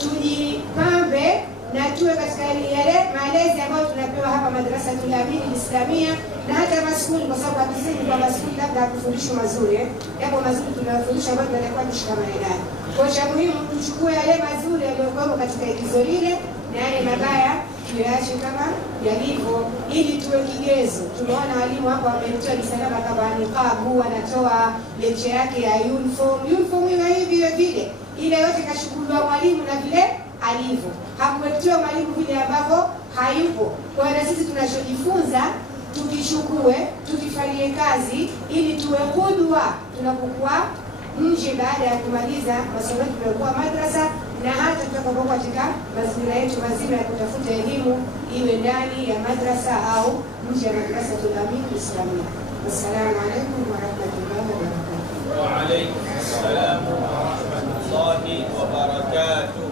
tujipambe na tuwe katika yale malezi ambayo tunapewa hapa Madrasatul Amini Islamia na hata maskuli, kwa sababu hatusemi kwamba skuli labda hakufundishwa mazuri, yapo mazuri tunayofundisha ambayo tunatakiwa tushikamane nayo. Kwa cha muhimu tuchukue yale mazuri yaliyokuwa katika igizo lile na yale mabaya tuyaache kama yalivyo, ili tuwe kigezo. Tumeona walimu hapo wametoa Bisalama kama niqabu, anatoa lecture yake ya uniform na hivi vile vile, ile yote kashughulwa mwalimu na vile alivyo, hakuwekwa mwalimu vile ambavyo hayupo. Kwa hiyo sisi tunachojifunza tukichukue, tukifanyie kazi, ili tuwe kudwa tunapokuwa nje baada ya kumaliza masomo yetu tuliokuwa madrasa, na hata tutakapokuwa katika mazingira yetu mazima ya kutafuta elimu, iwe ndani ya madrasa au nje ya Madrasatul Amini Islamia. Assalamu alaykum wa rahmatullahi wa barakatuh. Wa alaykum assalam wa rahmatullahi wa barakatuh.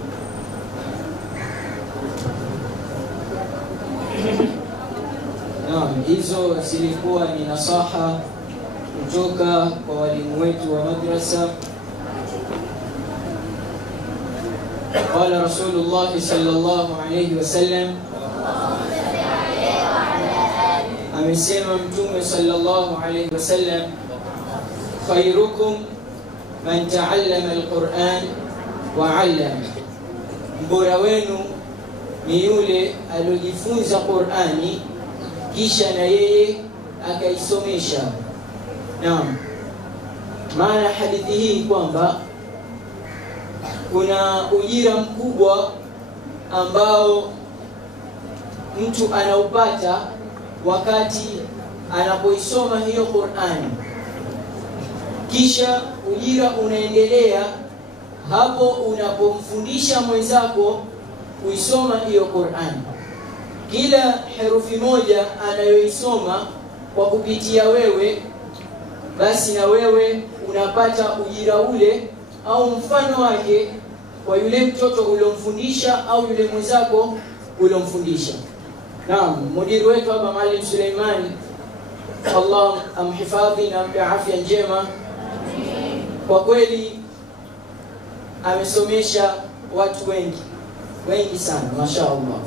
Naam, hizo zilikuwa ni nasaha kutoka kwa walimu wetu wa madrasa. Qala Rasulullah sallallahu alayhi wasallam, amesema Mtume sallallahu alayhi wasallam, khairukum man ta'allama al-Qur'an wa 'allama, mbora wenu ni yule aliyojifunza Qur'ani kisha na yeye akaisomesha. Naam, maana hadithi hii kwamba kuna ujira mkubwa ambao mtu anaupata wakati anapoisoma hiyo Qur'ani, kisha ujira unaendelea hapo unapomfundisha mwenzako kuisoma hiyo Qur'ani. Kila herufi moja anayoisoma kwa kupitia wewe, basi na wewe unapata ujira ule au mfano wake kwa yule mtoto uliomfundisha au yule mwenzako uliomfundisha. Naam, mudiri wetu hapa Mwalimu Suleimani, Allah amhifadhi na ampe afya njema. Kwa kweli amesomesha watu wengi sana, mashaallah.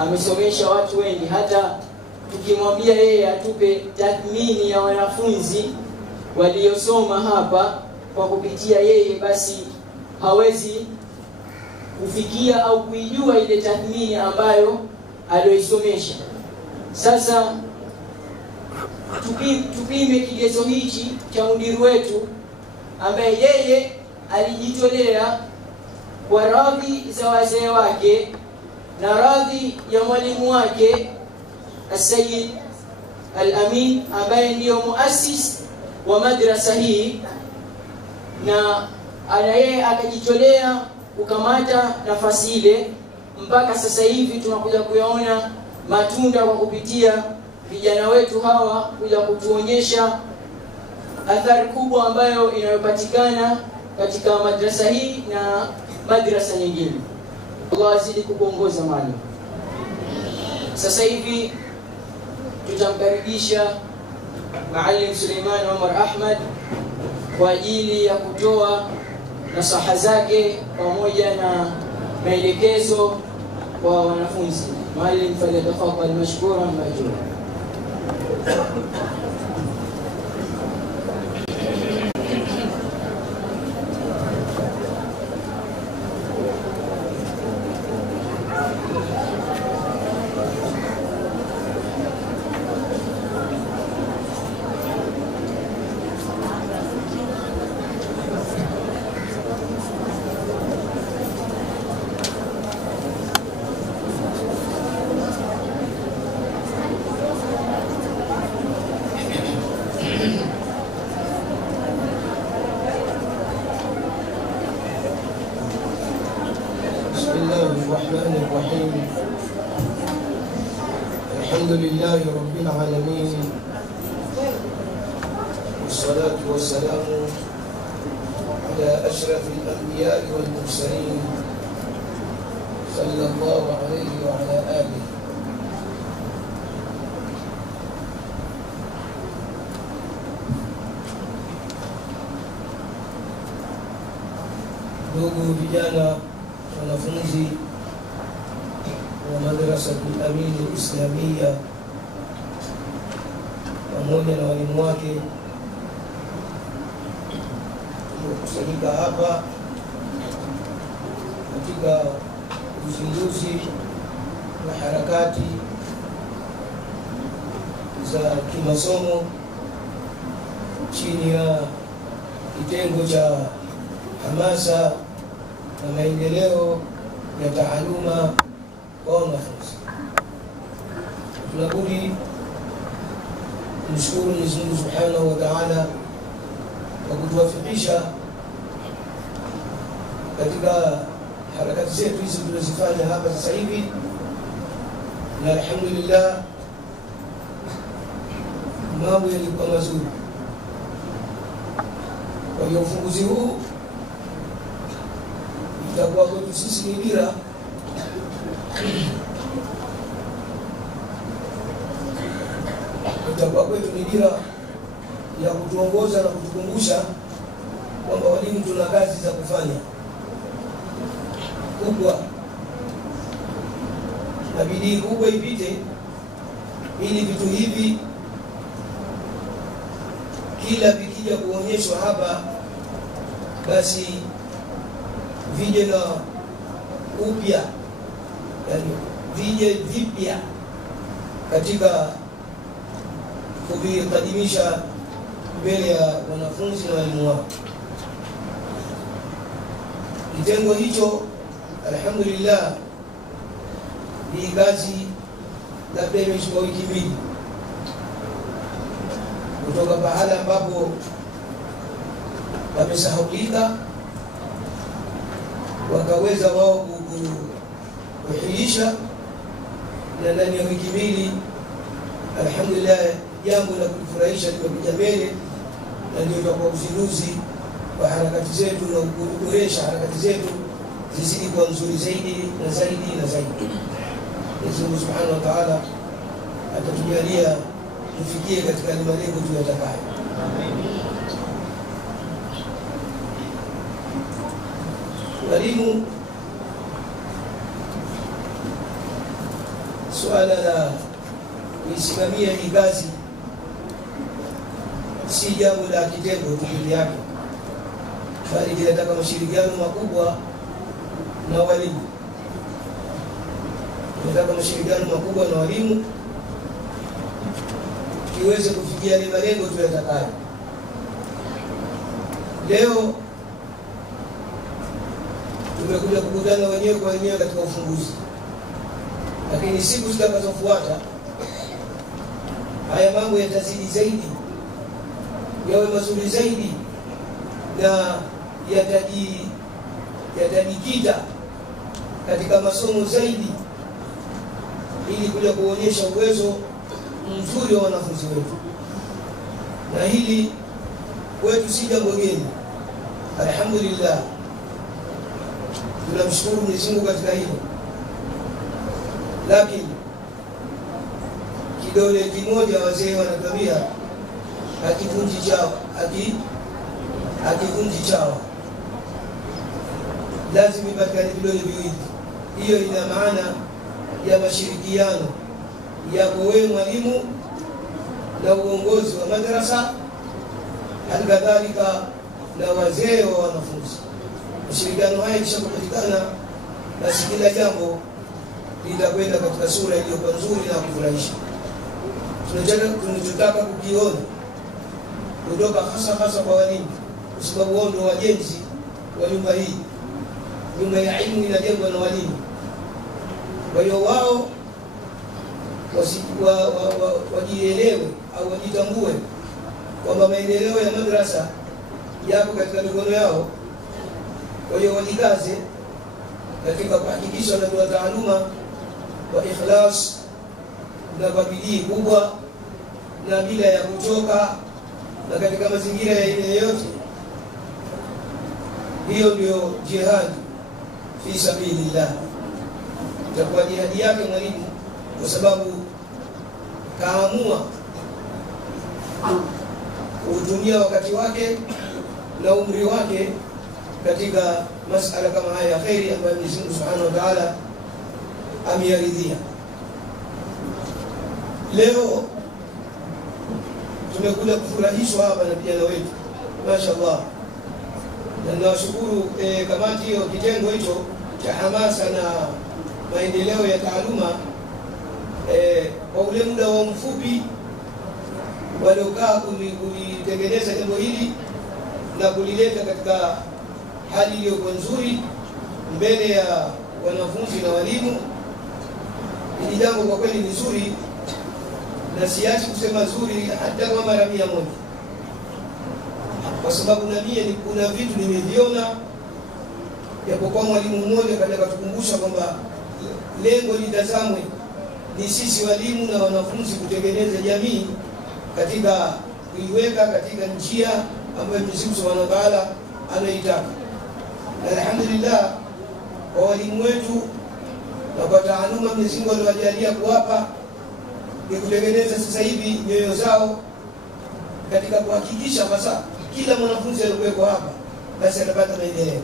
Amesomesha watu wengi, hata tukimwambia yeye atupe tathmini ya wanafunzi waliosoma hapa kwa kupitia yeye, basi hawezi kufikia au kuijua ile tathmini ambayo aliyoisomesha. Sasa tupime kigezo hichi cha mudiri wetu ambaye yeye alijitolea kwa radhi za wazee wake na radhi ya mwalimu wake Sayyid Al-Amin ambaye ndiyo muassis wa madrasa hii, na yeye akajitolea kukamata nafasi ile. Mpaka sasa hivi tunakuja kuyaona matunda kwa kupitia vijana wetu hawa kuja kutuonyesha athari kubwa ambayo inayopatikana katika madrasa hii na madrasa nyingine. Allah azidi kukuongoza mwalimu. Sasa hivi tutamkaribisha Maalim Suleiman Omar Ahmad kwa ajili ya kutoa nasaha zake pamoja na maelekezo kwa wanafunzi. Maalim, falyatafadhal mashkuran majura. الحمد لله رب العالمين والصلاة والسلام على أشرف الأنبياء والمرسلين صلى الله عليه وعلى آله. Ndugu vijana wanafunzi wa madrasa Al-Amin Islamia pamoja na walimu wake tuliokusanyika hapa katika uzinduzi na harakati za kimasomo chini ya kitengo cha hamasa na maendeleo ya taaluma kwa wanafunzi. Tunabudi kumshukuru Mwenyezi Mungu Subhanahu wa Ta'ala kwa kutuwafikisha katika harakati zetu hizi tunazifanya hapa sasa hivi, na alhamdulillah mambo yalikuwa mazuri. Kwa hiyo ufunguzi huu itakuwa kwetu sisi ni dira itakuwa kwetu ni dira ya kutuongoza na kutukumbusha kwamba walimu tuna kazi za kufanya kubwa na bidii kubwa ipite, ili vitu hivi kila vikija kuonyeshwa hapa basi vije na upya, yani vije vipya katika kuvikadimisha mbele ya wanafunzi na walimu wao. Kitengo hicho alhamdulillah, hii kazi labda imechukua wiki mbili kutoka pahala ambapo wamesahaulika, wakaweza wao kuhiisha, na ndani ya wiki mbili alhamdulillah jambo la kufurahisha limekuja mbele, na ndio itakuwa uzinduzi wa harakati zetu na kuboresha harakati zetu zizidi kuwa nzuri zaidi na zaidi na zaidi. Mwenyezi Mungu Subhanahu wa Ta'ala atatujalia tufikie katika malengo tuyatakayo. Walimu, suala la kuisimamia hii kazi si jambo la kitengo tu peke yake, bali linataka mashirikiano makubwa na walimu. Linataka mashirikiano makubwa na walimu kiweze kufikia yale malengo tunayotaka. Leo tumekuja kukutana wenyewe kwa wenyewe katika ufunguzi, lakini siku zitakazofuata haya mambo yatazidi zaidi, yawe mazuri zaidi na yatajikita katika masomo zaidi, ili kuja kuonyesha uwezo mzuri wa wanafunzi wetu. Na hili kwetu si jambo geni, alhamdulillah, tunamshukuru Mwenyezi Mungu katika hilo. Lakini kidole kimoja, wazee wanatuambia, hakivunji chawa, lazima ipatikane vidole viwili. Hiyo ina maana ya mashirikiano yako wewe mwalimu na uongozi wa madrasa, hali kadhalika na wazee wa wanafunzi. Mashirikiano haya kishakupatikana, basi kila jambo litakwenda katika sura iliyokuwa nzuri na kufurahisha. Tunachotaka kukiona kutoka hasa kwa walimu, kwa sababu wao ndio wajenzi wa nyumba hii. Nyumba ya elimu inajengwa na walimu. Kwa hiyo wao wajielewe au wajitambue kwamba maendeleo ya madrasa yako katika mikono yao. Kwa hiyo wajikaze katika kuhakikisha wanatoa taaluma kwa ikhlas na kwa bidii kubwa na bila ya kuchoka, na katika mazingira ya aina yoyote. Hiyo ndio jihad fi sabilillah, itakuwa jihadi yake mwalimu, kwa sababu kaamua kutumia wakati wake na umri wake katika masala kama haya ya khairi ambayo Mwenyezi Mungu Subhanahu wa Ta'ala ameyaridhia. Leo tumekuja kufurahishwa hapa na vijana wetu, mashaallah, na ninawashukuru kamati hiyo, kitengo hicho cha hamasa na maendeleo ya taaluma, kwa ule muda wa mfupi waliokaa kulitengeneza jambo hili na kulileta katika hali iliyokuwa nzuri mbele ya wanafunzi na walimu. Hili jambo kwa kweli ni zuri, na siachi kusema zuri hata kwa mara 100, kwa sababu na mimi kuna vitu nimeviona, japokuwa mwalimu mmoja katika kutukumbusha kwamba lengo litazamwe ni sisi walimu na wanafunzi kutengeneza jamii katika kuiweka katika njia ambayo Mwenyezi Mungu Subhanahu wa Ta'ala anaitaka. Na alhamdulillah kwa walimu wetu na kwa taaluma Mwenyezi Mungu aliwajalia kuwapa, ni kutengeneza sasa hivi nyoyo zao katika kuhakikisha hasa kila mwanafunzi aliyekuwa hapa basi atapata maendeleo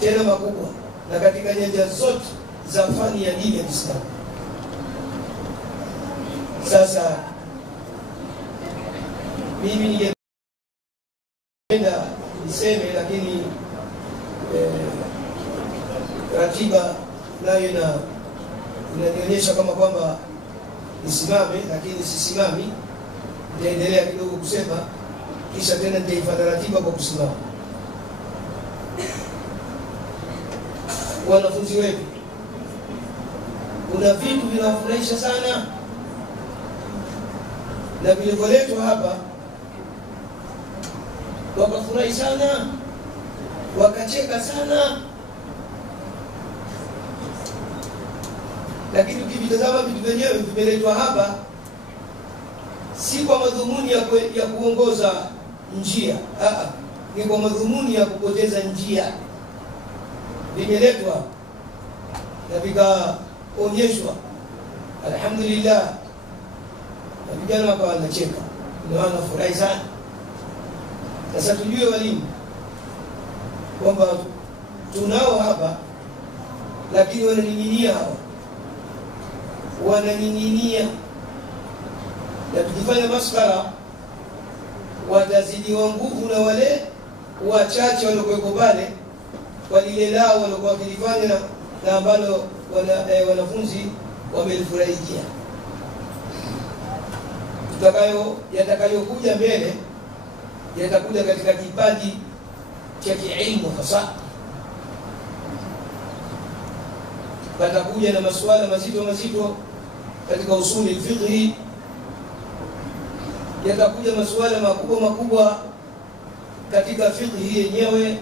tena makubwa, na katika nyanja zote za fani ya dini ya Kiislamu. Sasa mimi ningependa niseme, lakini ratiba nayo inanionyesha kama kwamba nisimame, lakini sisimami. Nitaendelea kidogo kusema, kisha tena nitaifuata ratiba kwa kusimama. Wanafunzi wetu, kuna vitu vinawafurahisha sana na vilivyoletwa hapa, wakafurahi sana, wakacheka sana, lakini ukivitazama vitu vyenyewe vimeletwa hapa si kwa madhumuni ya kuongoza njia, ni kwa madhumuni ya kupoteza njia. Vimeletwa na vikaonyeshwa, alhamdulillah, na vijana wakawa wanacheka na wanafurahi sana. Sasa tujue walimu kwamba tunao hapa, lakini wananing'inia hawa, wananing'inia, na tukifanya maskara watazidiwa nguvu na wale wachache waliokuwepo pale kwa lile lao waliokuwa wakilifanya na ambalo wanafunzi wamelifurahikia. Yatakayokuja mbele yatakuja katika kipaji cha kielimu hasa. patakuja na masuala mazito katika usuli fiqhi, yatakuja masuala makubwa katika fiqhi yenyewe,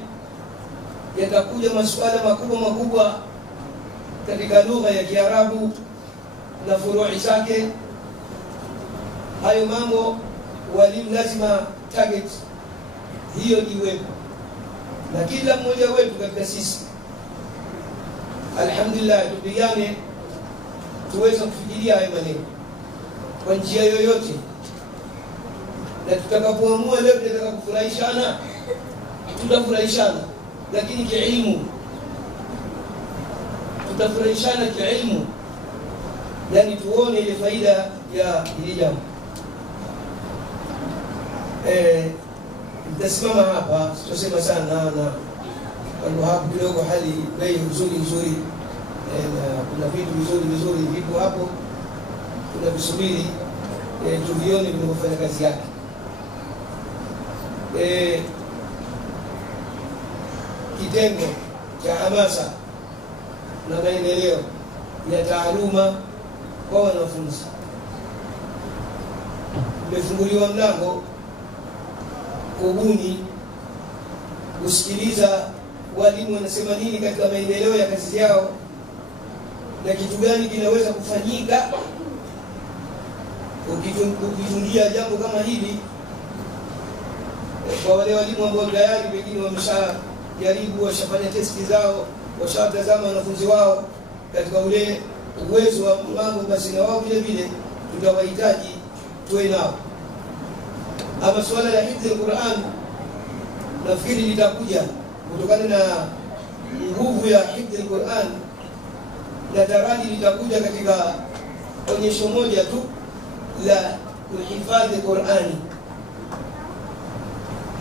yatakuja masuala makubwa katika lugha ya Kiarabu na furu'i zake. Hayo mambo walimu lazima target hiyo iwepo, na kila mmoja wetu katika sisi alhamdulillah tupigane tuweze kufikiria hayo maneno kwa njia yoyote, na tutakapoamua leo tunataka kufurahishana tutafurahishana, lakini kiilmu tutafurahishana kiilmu, yani tuone ile faida ya hili jambo. Nitasimama hapa, sitasema sana na kwa hapo kidogo hali bei nzuri, kuna vitu vizuri vipo hapo, kuna visubiri tuvione vinavyofanya kazi yake. Kitengo cha hamasa na maendeleo ya taaluma kwa wanafunzi umefunguliwa mlango kubuni kusikiliza walimu wanasema nini katika maendeleo ya kazi yao na kitu gani kinaweza kufanyika ukitungia jambo kama hili. Kwa wale walimu ambao tayari pengine wameshajaribu, washafanya testi zao, washatazama wanafunzi wao katika ule uwezo wa mambo, basi na wao vile tutawahitaji tuwe nao. Ama swala la hifdhi al-Qur'an nafikiri litakuja kutokana na nguvu ya hifdhi al-Qur'an, na taraji litakuja katika onyesho moja tu la kuhifadhi Qur'ani,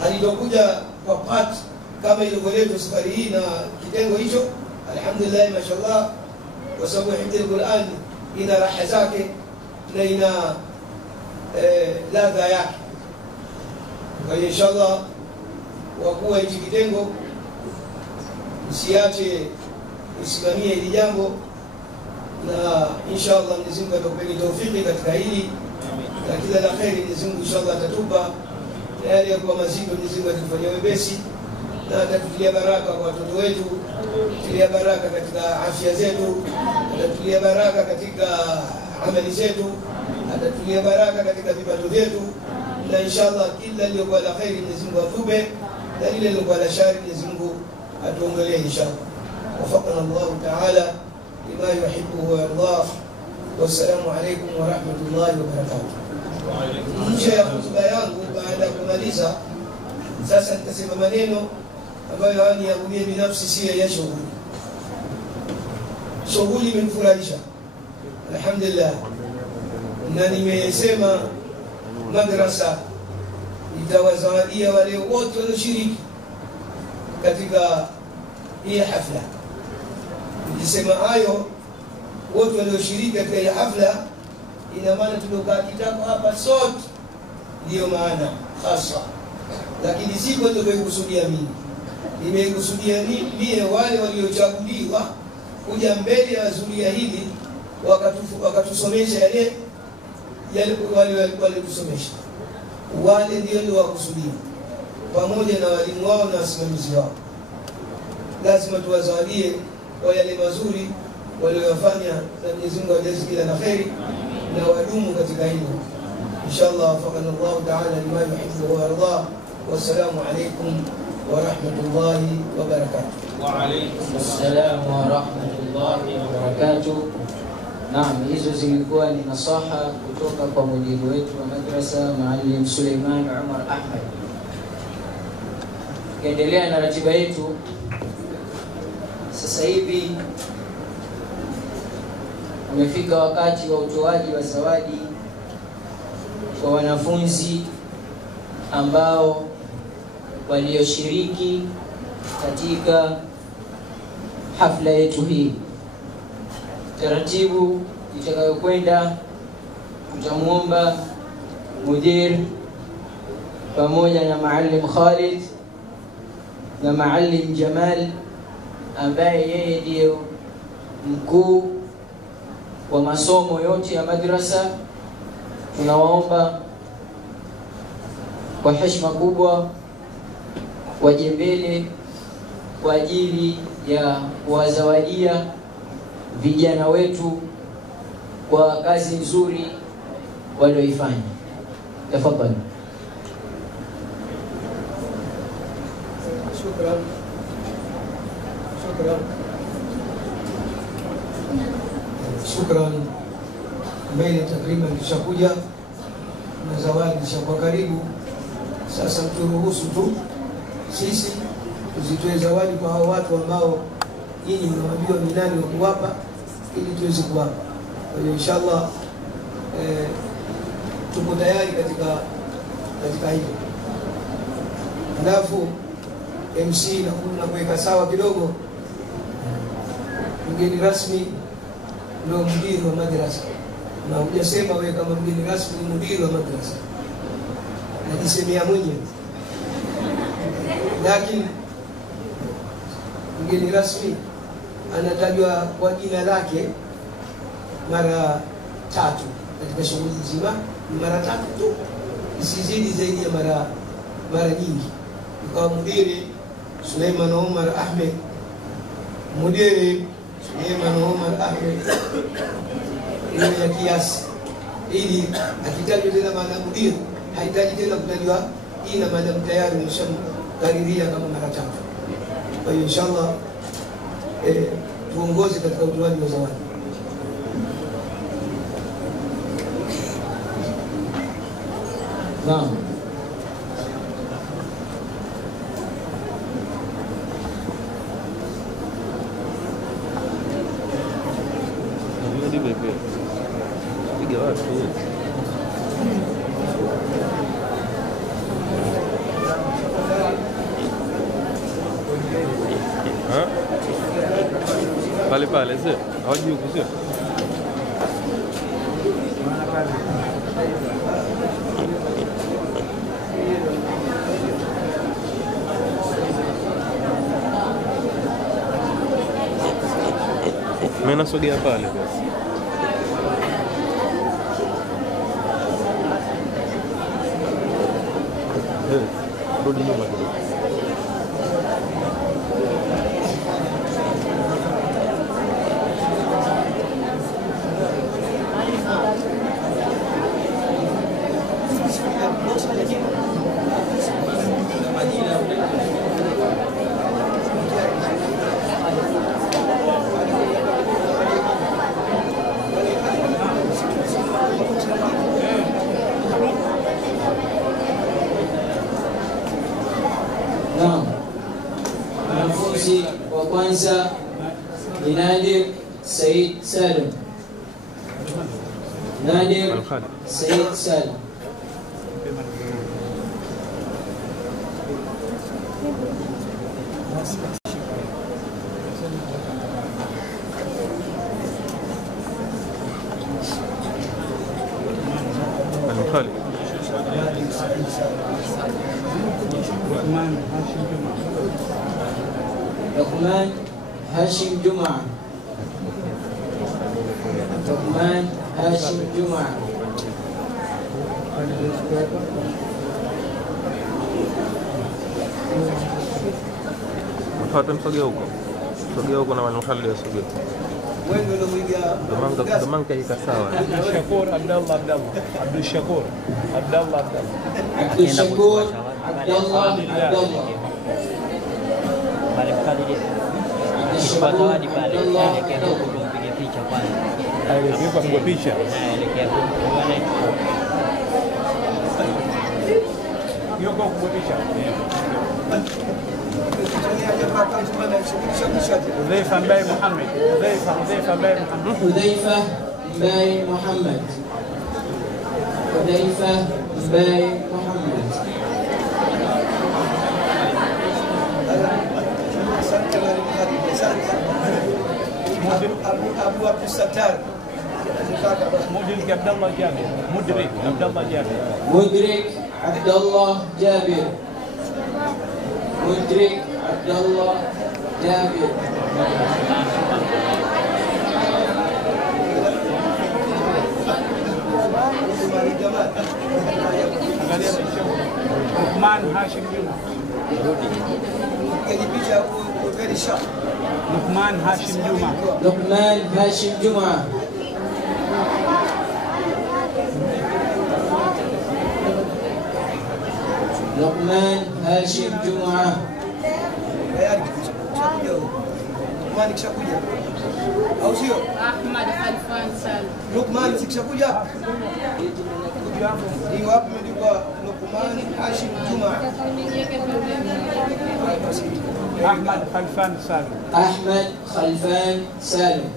halitokuja kwa part kama ilivyoletwa safari hii na kitengo hicho. Alhamdulillah, mashallah, kwa sababu hifdhi al-Qur'an ina raha zake na ina ladha yake. Kwa hiyo inshallah wakuu wa hichi kitengo msiache kusimamia hili jambo, na inshallah Mwenyezi Mungu atakupeni taufiki katika hili, na kila la kheri Mwenyezi Mungu inshallah atatupa, na yale kwa mazito Mwenyezi Mungu atufanyie wepesi, na atatutia baraka kwa watoto wetu, atatutia baraka katika afya zetu, atatutia baraka katika amali zetu, atatutia baraka katika vipato vyetu, na inshallah kila lililokuwa la kheri Mwenyezi Mungu atupe, na lile lililokuwa la shari Mwenyezi Mungu atuongolee inshallah. وفقنا الله تعالى لما يحبه ويرضاه. والسلام عليكم ورحمة الله وبركاته. Nje ya hotuba yangu baada ya kumaliza, sasa nitasema maneno ambayo hani ya mimi binafsi si ya shughuli. Shughuli imenifurahisha alhamdulillah, na nimesema madrasa itawazawadia wale wote walioshiriki katika hii hafla. Nikisema hayo wote walioshiriki katika hii hafla, ina maana tulokaa kitako hapa sote, ndio maana hasa, lakini si kwa ndio kukusudia mimi, nimekusudia mimi wale waliochaguliwa kuja mbele ya zulia hili wakatusomesha yale wale kusomesha, wale ndio wakusudia, pamoja na walimu wao na wasimamizi wao. Lazima tuwazawadie kwa yale mazuri waliyofanya, na Mwenyezi Mungu ajaze kila la kheri na wadumu katika hilo inshallah. Wafaqana Allah ta'ala lima yuhibbu wa yarda. Wassalamu alaykum wa rahmatullahi wa barakatuh. Wa alaykum assalam wa rahmatullahi wa barakatuh. Naam, hizo zilikuwa ni nasaha kutoka kwa mudiri wetu wa madrasa Maalim Suleiman Umar Ahmed. Tukiendelea na ratiba yetu, sasa hivi umefika wakati wa utoaji wa zawadi kwa wanafunzi ambao walioshiriki katika hafla yetu hii. Taratibu itakayokwenda, tutamuomba mudir pamoja na Maalim Khalid na Maalim Jamal ambaye yeye ndio mkuu wa masomo yote ya madrasa, tunawaomba kwa heshima kubwa waje mbele kwa ajili ya kuwazawadia vijana wetu kwa kazi nzuri walioifanya. Tafadhali. Shukran. Mbele takriban kishakuja na zawadi kishakuwa karibu. Sasa turuhusu tu sisi tuzitoe zawadi kwa hao watu ambao nyinyi mnawajua ni nani wa kuwapa, ili tuweze kuwapa. Kwa hiyo inshallah tuko tayari katika hilo. Alafu MC na kuweka sawa kidogo, mgeni rasmi ndio mdiri wa madrasa, na hujasema wewe kama mgeni rasmi ni mdiri wa madrasa, najisemea mwenyewe, lakini mgeni rasmi anatajwa kwa jina lake mara 3 katika shughuli nzima, ni mara 3 tu, isizidi zaidi ya mara nyingi. Kwa mudiri Suleiman Omar Ahmed, mudiri Suleiman Omar Ahmed, ile ya kiasi, ili akitajwa tena maana mudiri hahitaji tena kutajwa jina, maana tayari mshamkariria kama mara 3. Kwa hiyo inshallah tuongoze katika utoaji wa zawadi. Naam. Pale sio? Hawajui kusio? Mimi nasogea pale basi. Rudi nyuma kidogo. Naam. Mwanafunzi wa kwanza ni Nadir Said Salim. Nadir Said Salim. Luqman Hashim Juma. Luqman Hashim Juma. Mfuate msogea huko. Sogea huko na manuhali ya sogea. Wewe ndio mwiga Damanka ika sawa. Shakur Abdallah Abdul Shakur Abdallah Abdul Shakur Abdallah. Pale mkadiri. Kwa zawadi pale elekea huko kupiga picha kwanza. Elekea kwa kupiga picha. Elekea huko bwana. Yuko kupiga picha. Hudhaifa Mbaye Muhammad. Hudhaifa Mbaye Muhammad. Hudhaifa Mbaye Muhammad. Hudhaifa Mbaye Muhammad. Abu Abdul Sattar. Mudrik Abdallah Jabir. Mudrik Abdallah Jabir. Mudrik Abdallah Jabir. Mudrik Abdallah Jabir. Luqman Hashim Juma. Luqman Hashim Juma. Luqman Hashim Juma. Luqman Hashim Juma. Luqman kishakuja. Au sio? Ahmad Khalfan Salim. Luqman kishakuja. Hiyo hapo imeandikwa Luqman Hashim Juma. Ahmad Khalfan Salim. Ahmad Khalfan Salim.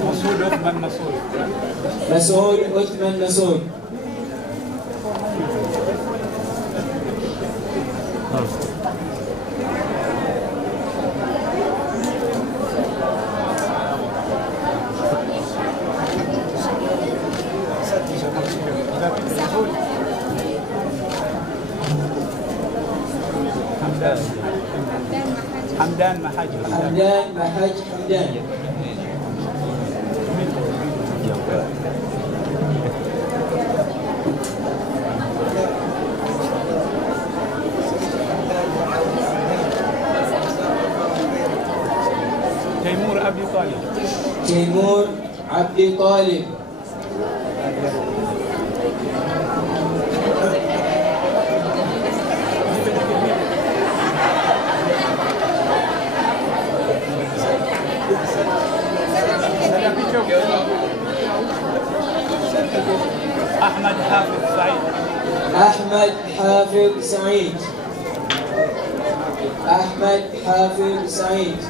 Masud Uthman Masud. Masud Uthman Masud. Hamdan Mahaj. Hamdan Mahaj Hamdan. Taimur Abdi Talib. Taimur Abdi Talib. Ahmad Hafiz Said. Ahmad Hafiz Said. Ahmad Hafiz Said.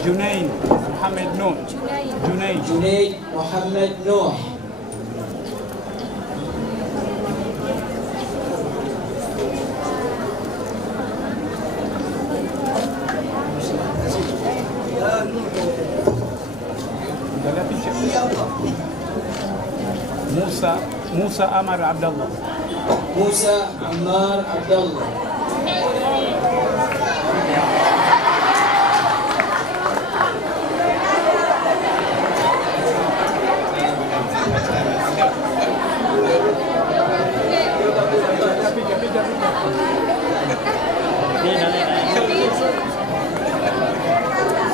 Junaid Muhammad Nuh. Junaid Muhammad Nuh. Musa Amar Abdullah. Musa Ammar Abdullah.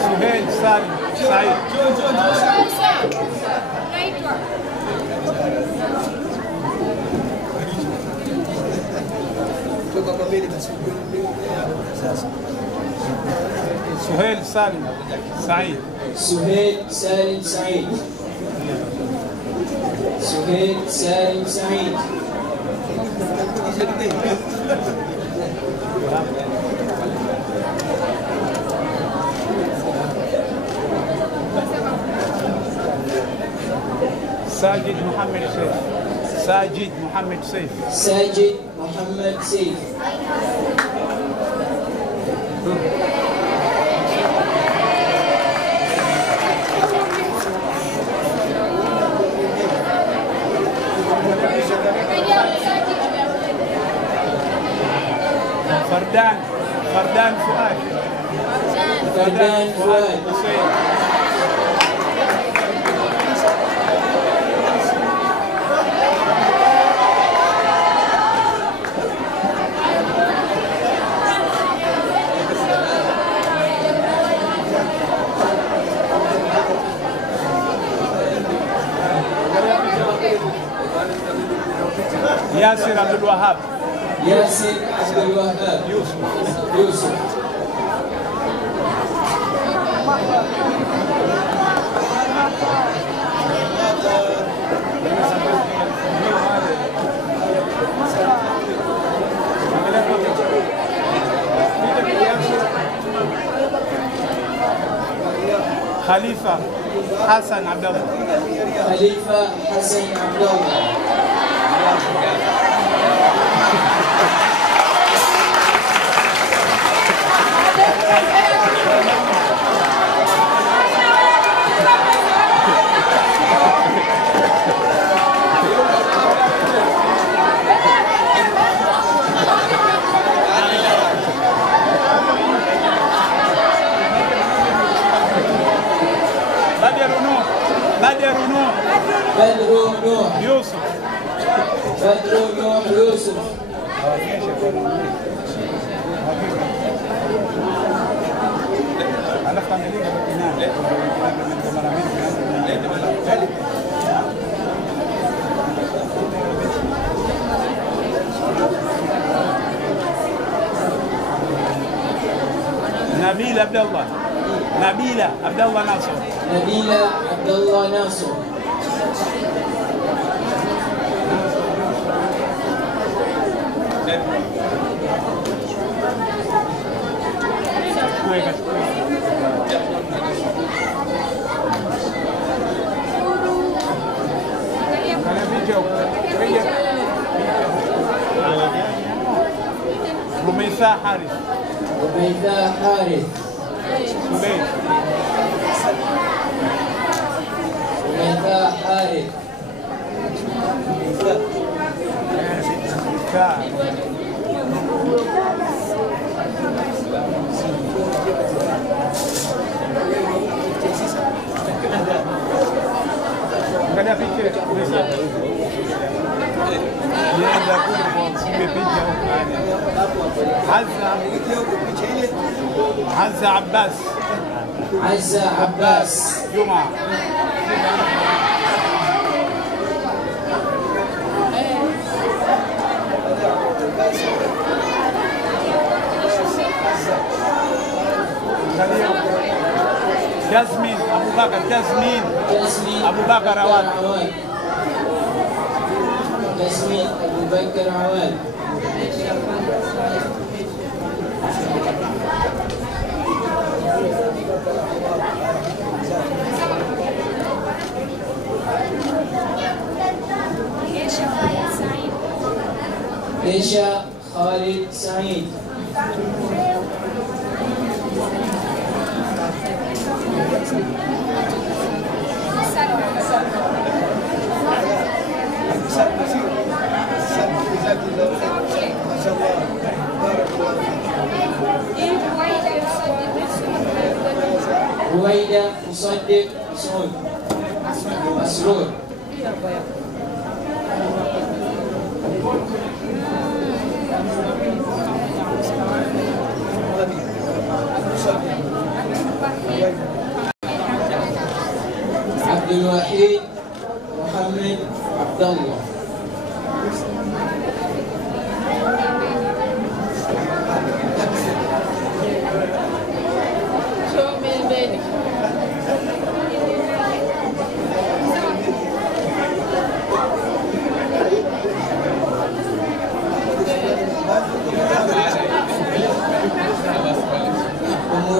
Suhail Salim Said. Suhail Salim Said. Suhail Salim Said. Suhail Salim Said. Sajid Muhammad Saif. Sajid Muhammad Saif. Sajid Muhammad Saif. Fardan Fuad. Fardan Fuad. Yasir Abdul Wahab. Yasir Abdul Wahab. Yusuf. Khalifa Hassan Abdallah. Khalifa Hassan Abdallah. Badru Nuh Yusuf. Badru Nuh Yusuf. Nabila Abdallah. Nabila Abdallah Nasr. Nabila Abdallah Nasr. Rumaitha Harith. Rumaitha Harith. Subayt. Rumaitha Harith. Angalia picha. Nienda kule kwa mpiga picha Azza Abbas. Azza Abbas. Juma. Jasmine Abubakar. Jasmine Abubakar Awad. Jasmine Abubakar Awad. Kesha Khalid Said. Ruwaida Musaddiq Masrur. Abdul Wahid Muhammad Abdallah.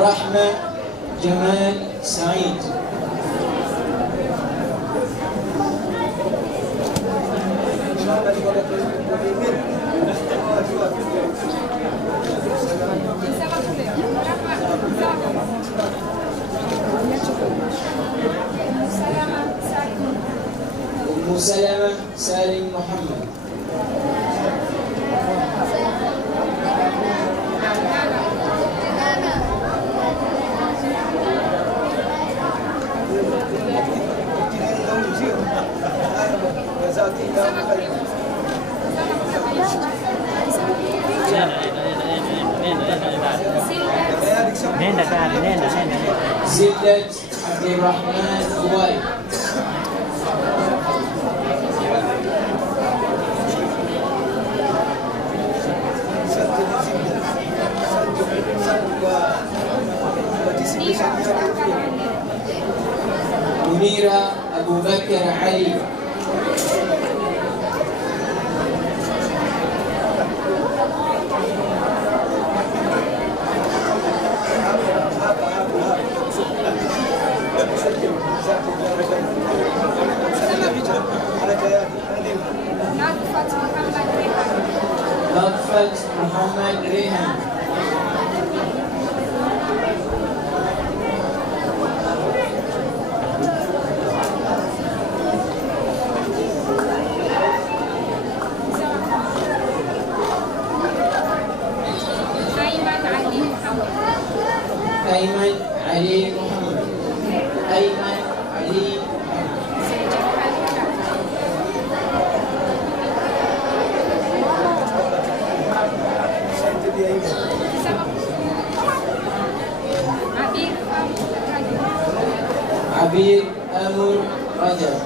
Rahma Jamal Said. Ummu Salama Salim Muhammad. Nenda kali, nenda. Zildat Abdurrahman Huwai. Munira Abu Bakar Ali. Nafat Muhammad Rehan. Aiman Ali Muhammad. Aiman Ali Abir Amur Rajab.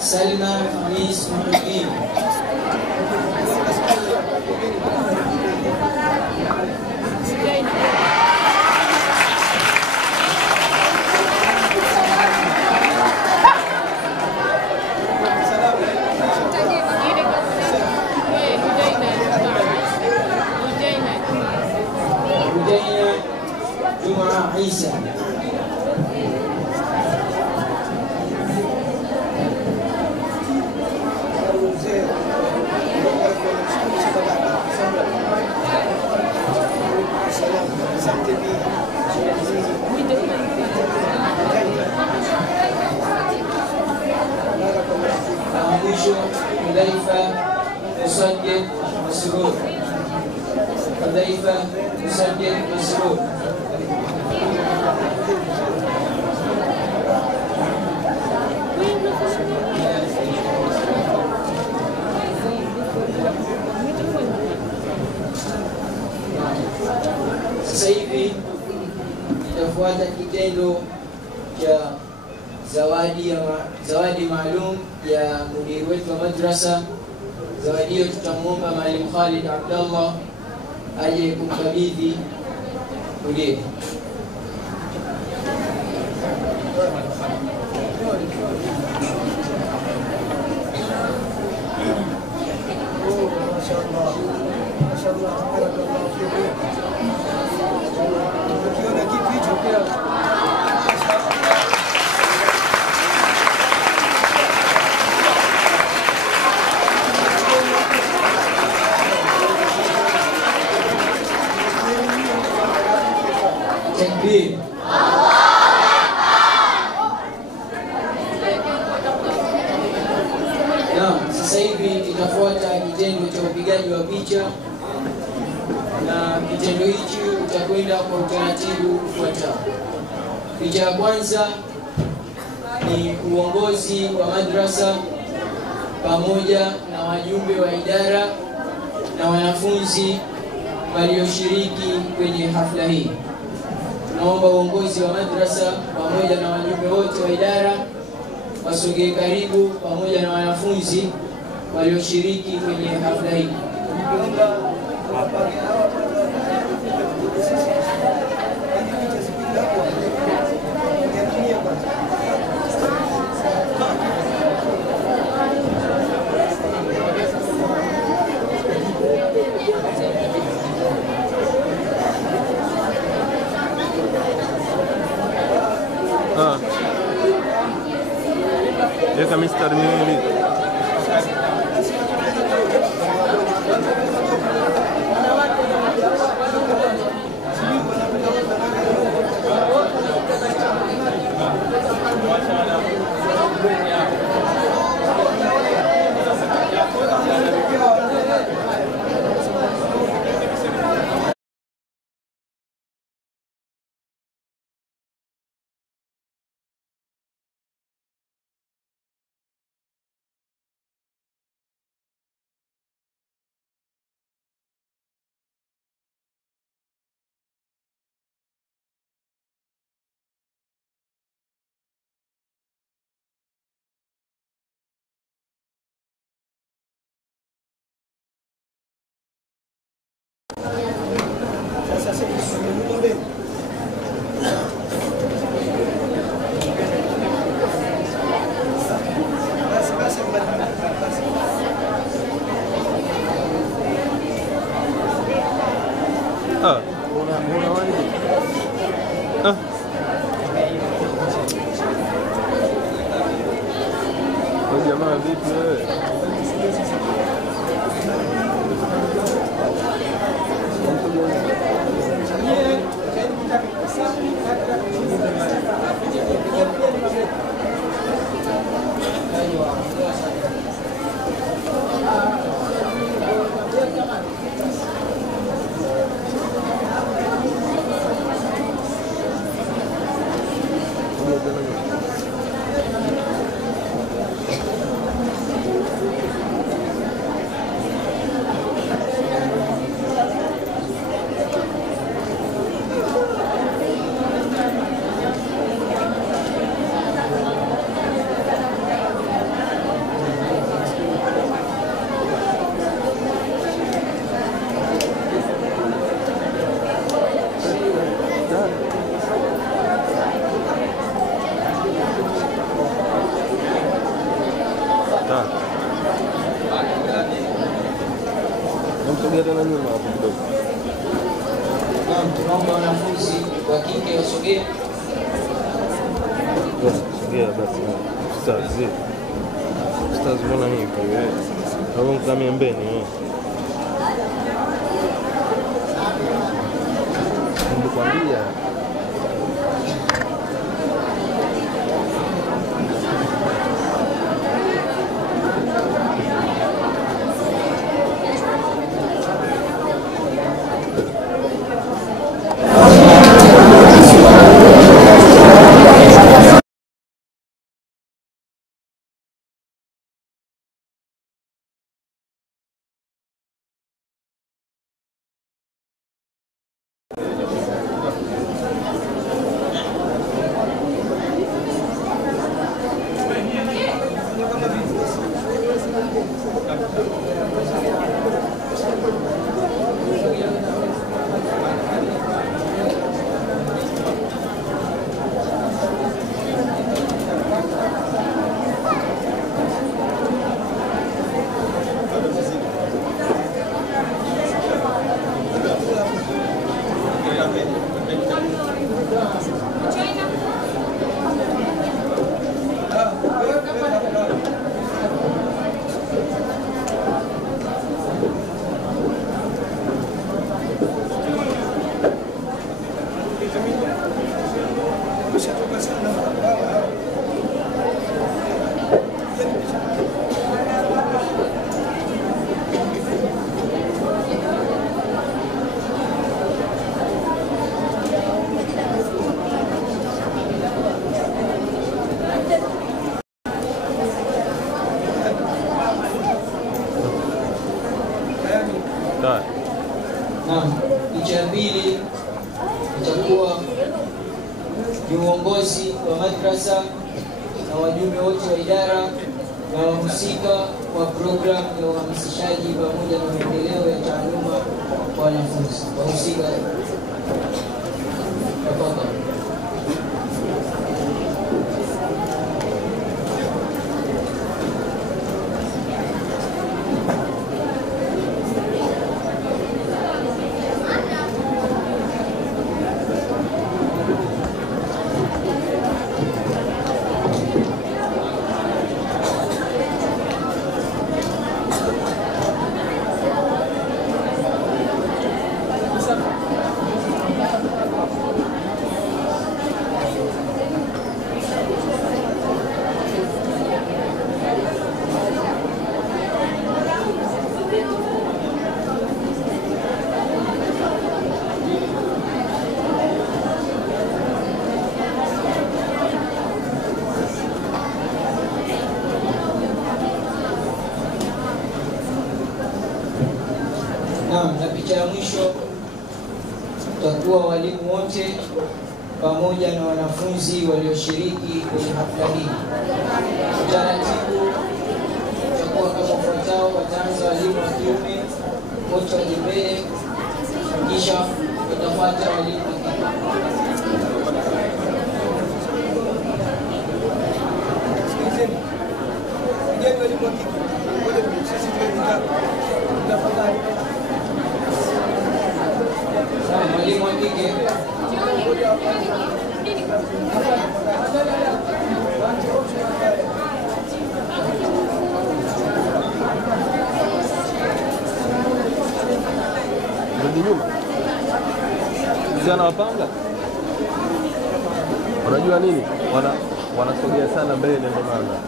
Salma Hamis Muhammad. Hujaina Juma Isa. Mwisho Hudhaifa Musaddid Masrur. Hudhaifa Musaddid Masrur. Sasa hivi itafuata kitendo cha zawadi maalum ya mudiri wetu wa madrasa. Zawadi hiyo tutamwomba Mwalimu Khalid Abdallah aje kumkabidhi mudiri. Takbir. Naam, sasa hivi itafuata kitendo cha upigaji wa picha, na kitendo hichi utakwenda kwa utaratibu ufuatao. Picha ya kwanza ni uongozi wa madrasa pamoja na wajumbe wa idara na wanafunzi walioshiriki kwenye hafla hii. Naomba uongozi wa madrasa pamoja na wajumbe wote wa idara wasogee karibu pamoja na wanafunzi walioshiriki kwenye hafla hii. Eka mistari miwili. Tunaomba wanafunzi wa kike wasogee. Ustaz mbona hivi? Hapo mkamia mbeni. Nilikwambia. Naam, picha ya pili itakuwa ni uongozi wa madrasa na wajumbe wote wa idara na wahusika wa programu ya uhamasishaji pamoja na maendeleo ya taaluma kwa wanafunzi. Wahusika tafadhali. Naam, na picha ya mwisho tutakuwa walimu wote pamoja na wanafunzi walioshiriki kwenye hafla hii. Utaratibu utakuwa kama ufuatao: wataanza walimu wa kiume wote waje mbele, kisha watafuata walimu wa kike. Mwalimu wa kike. Si anawapanga? Unajua nini? Wanasogea sana mbele ndio maana.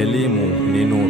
Elimu ni nuru.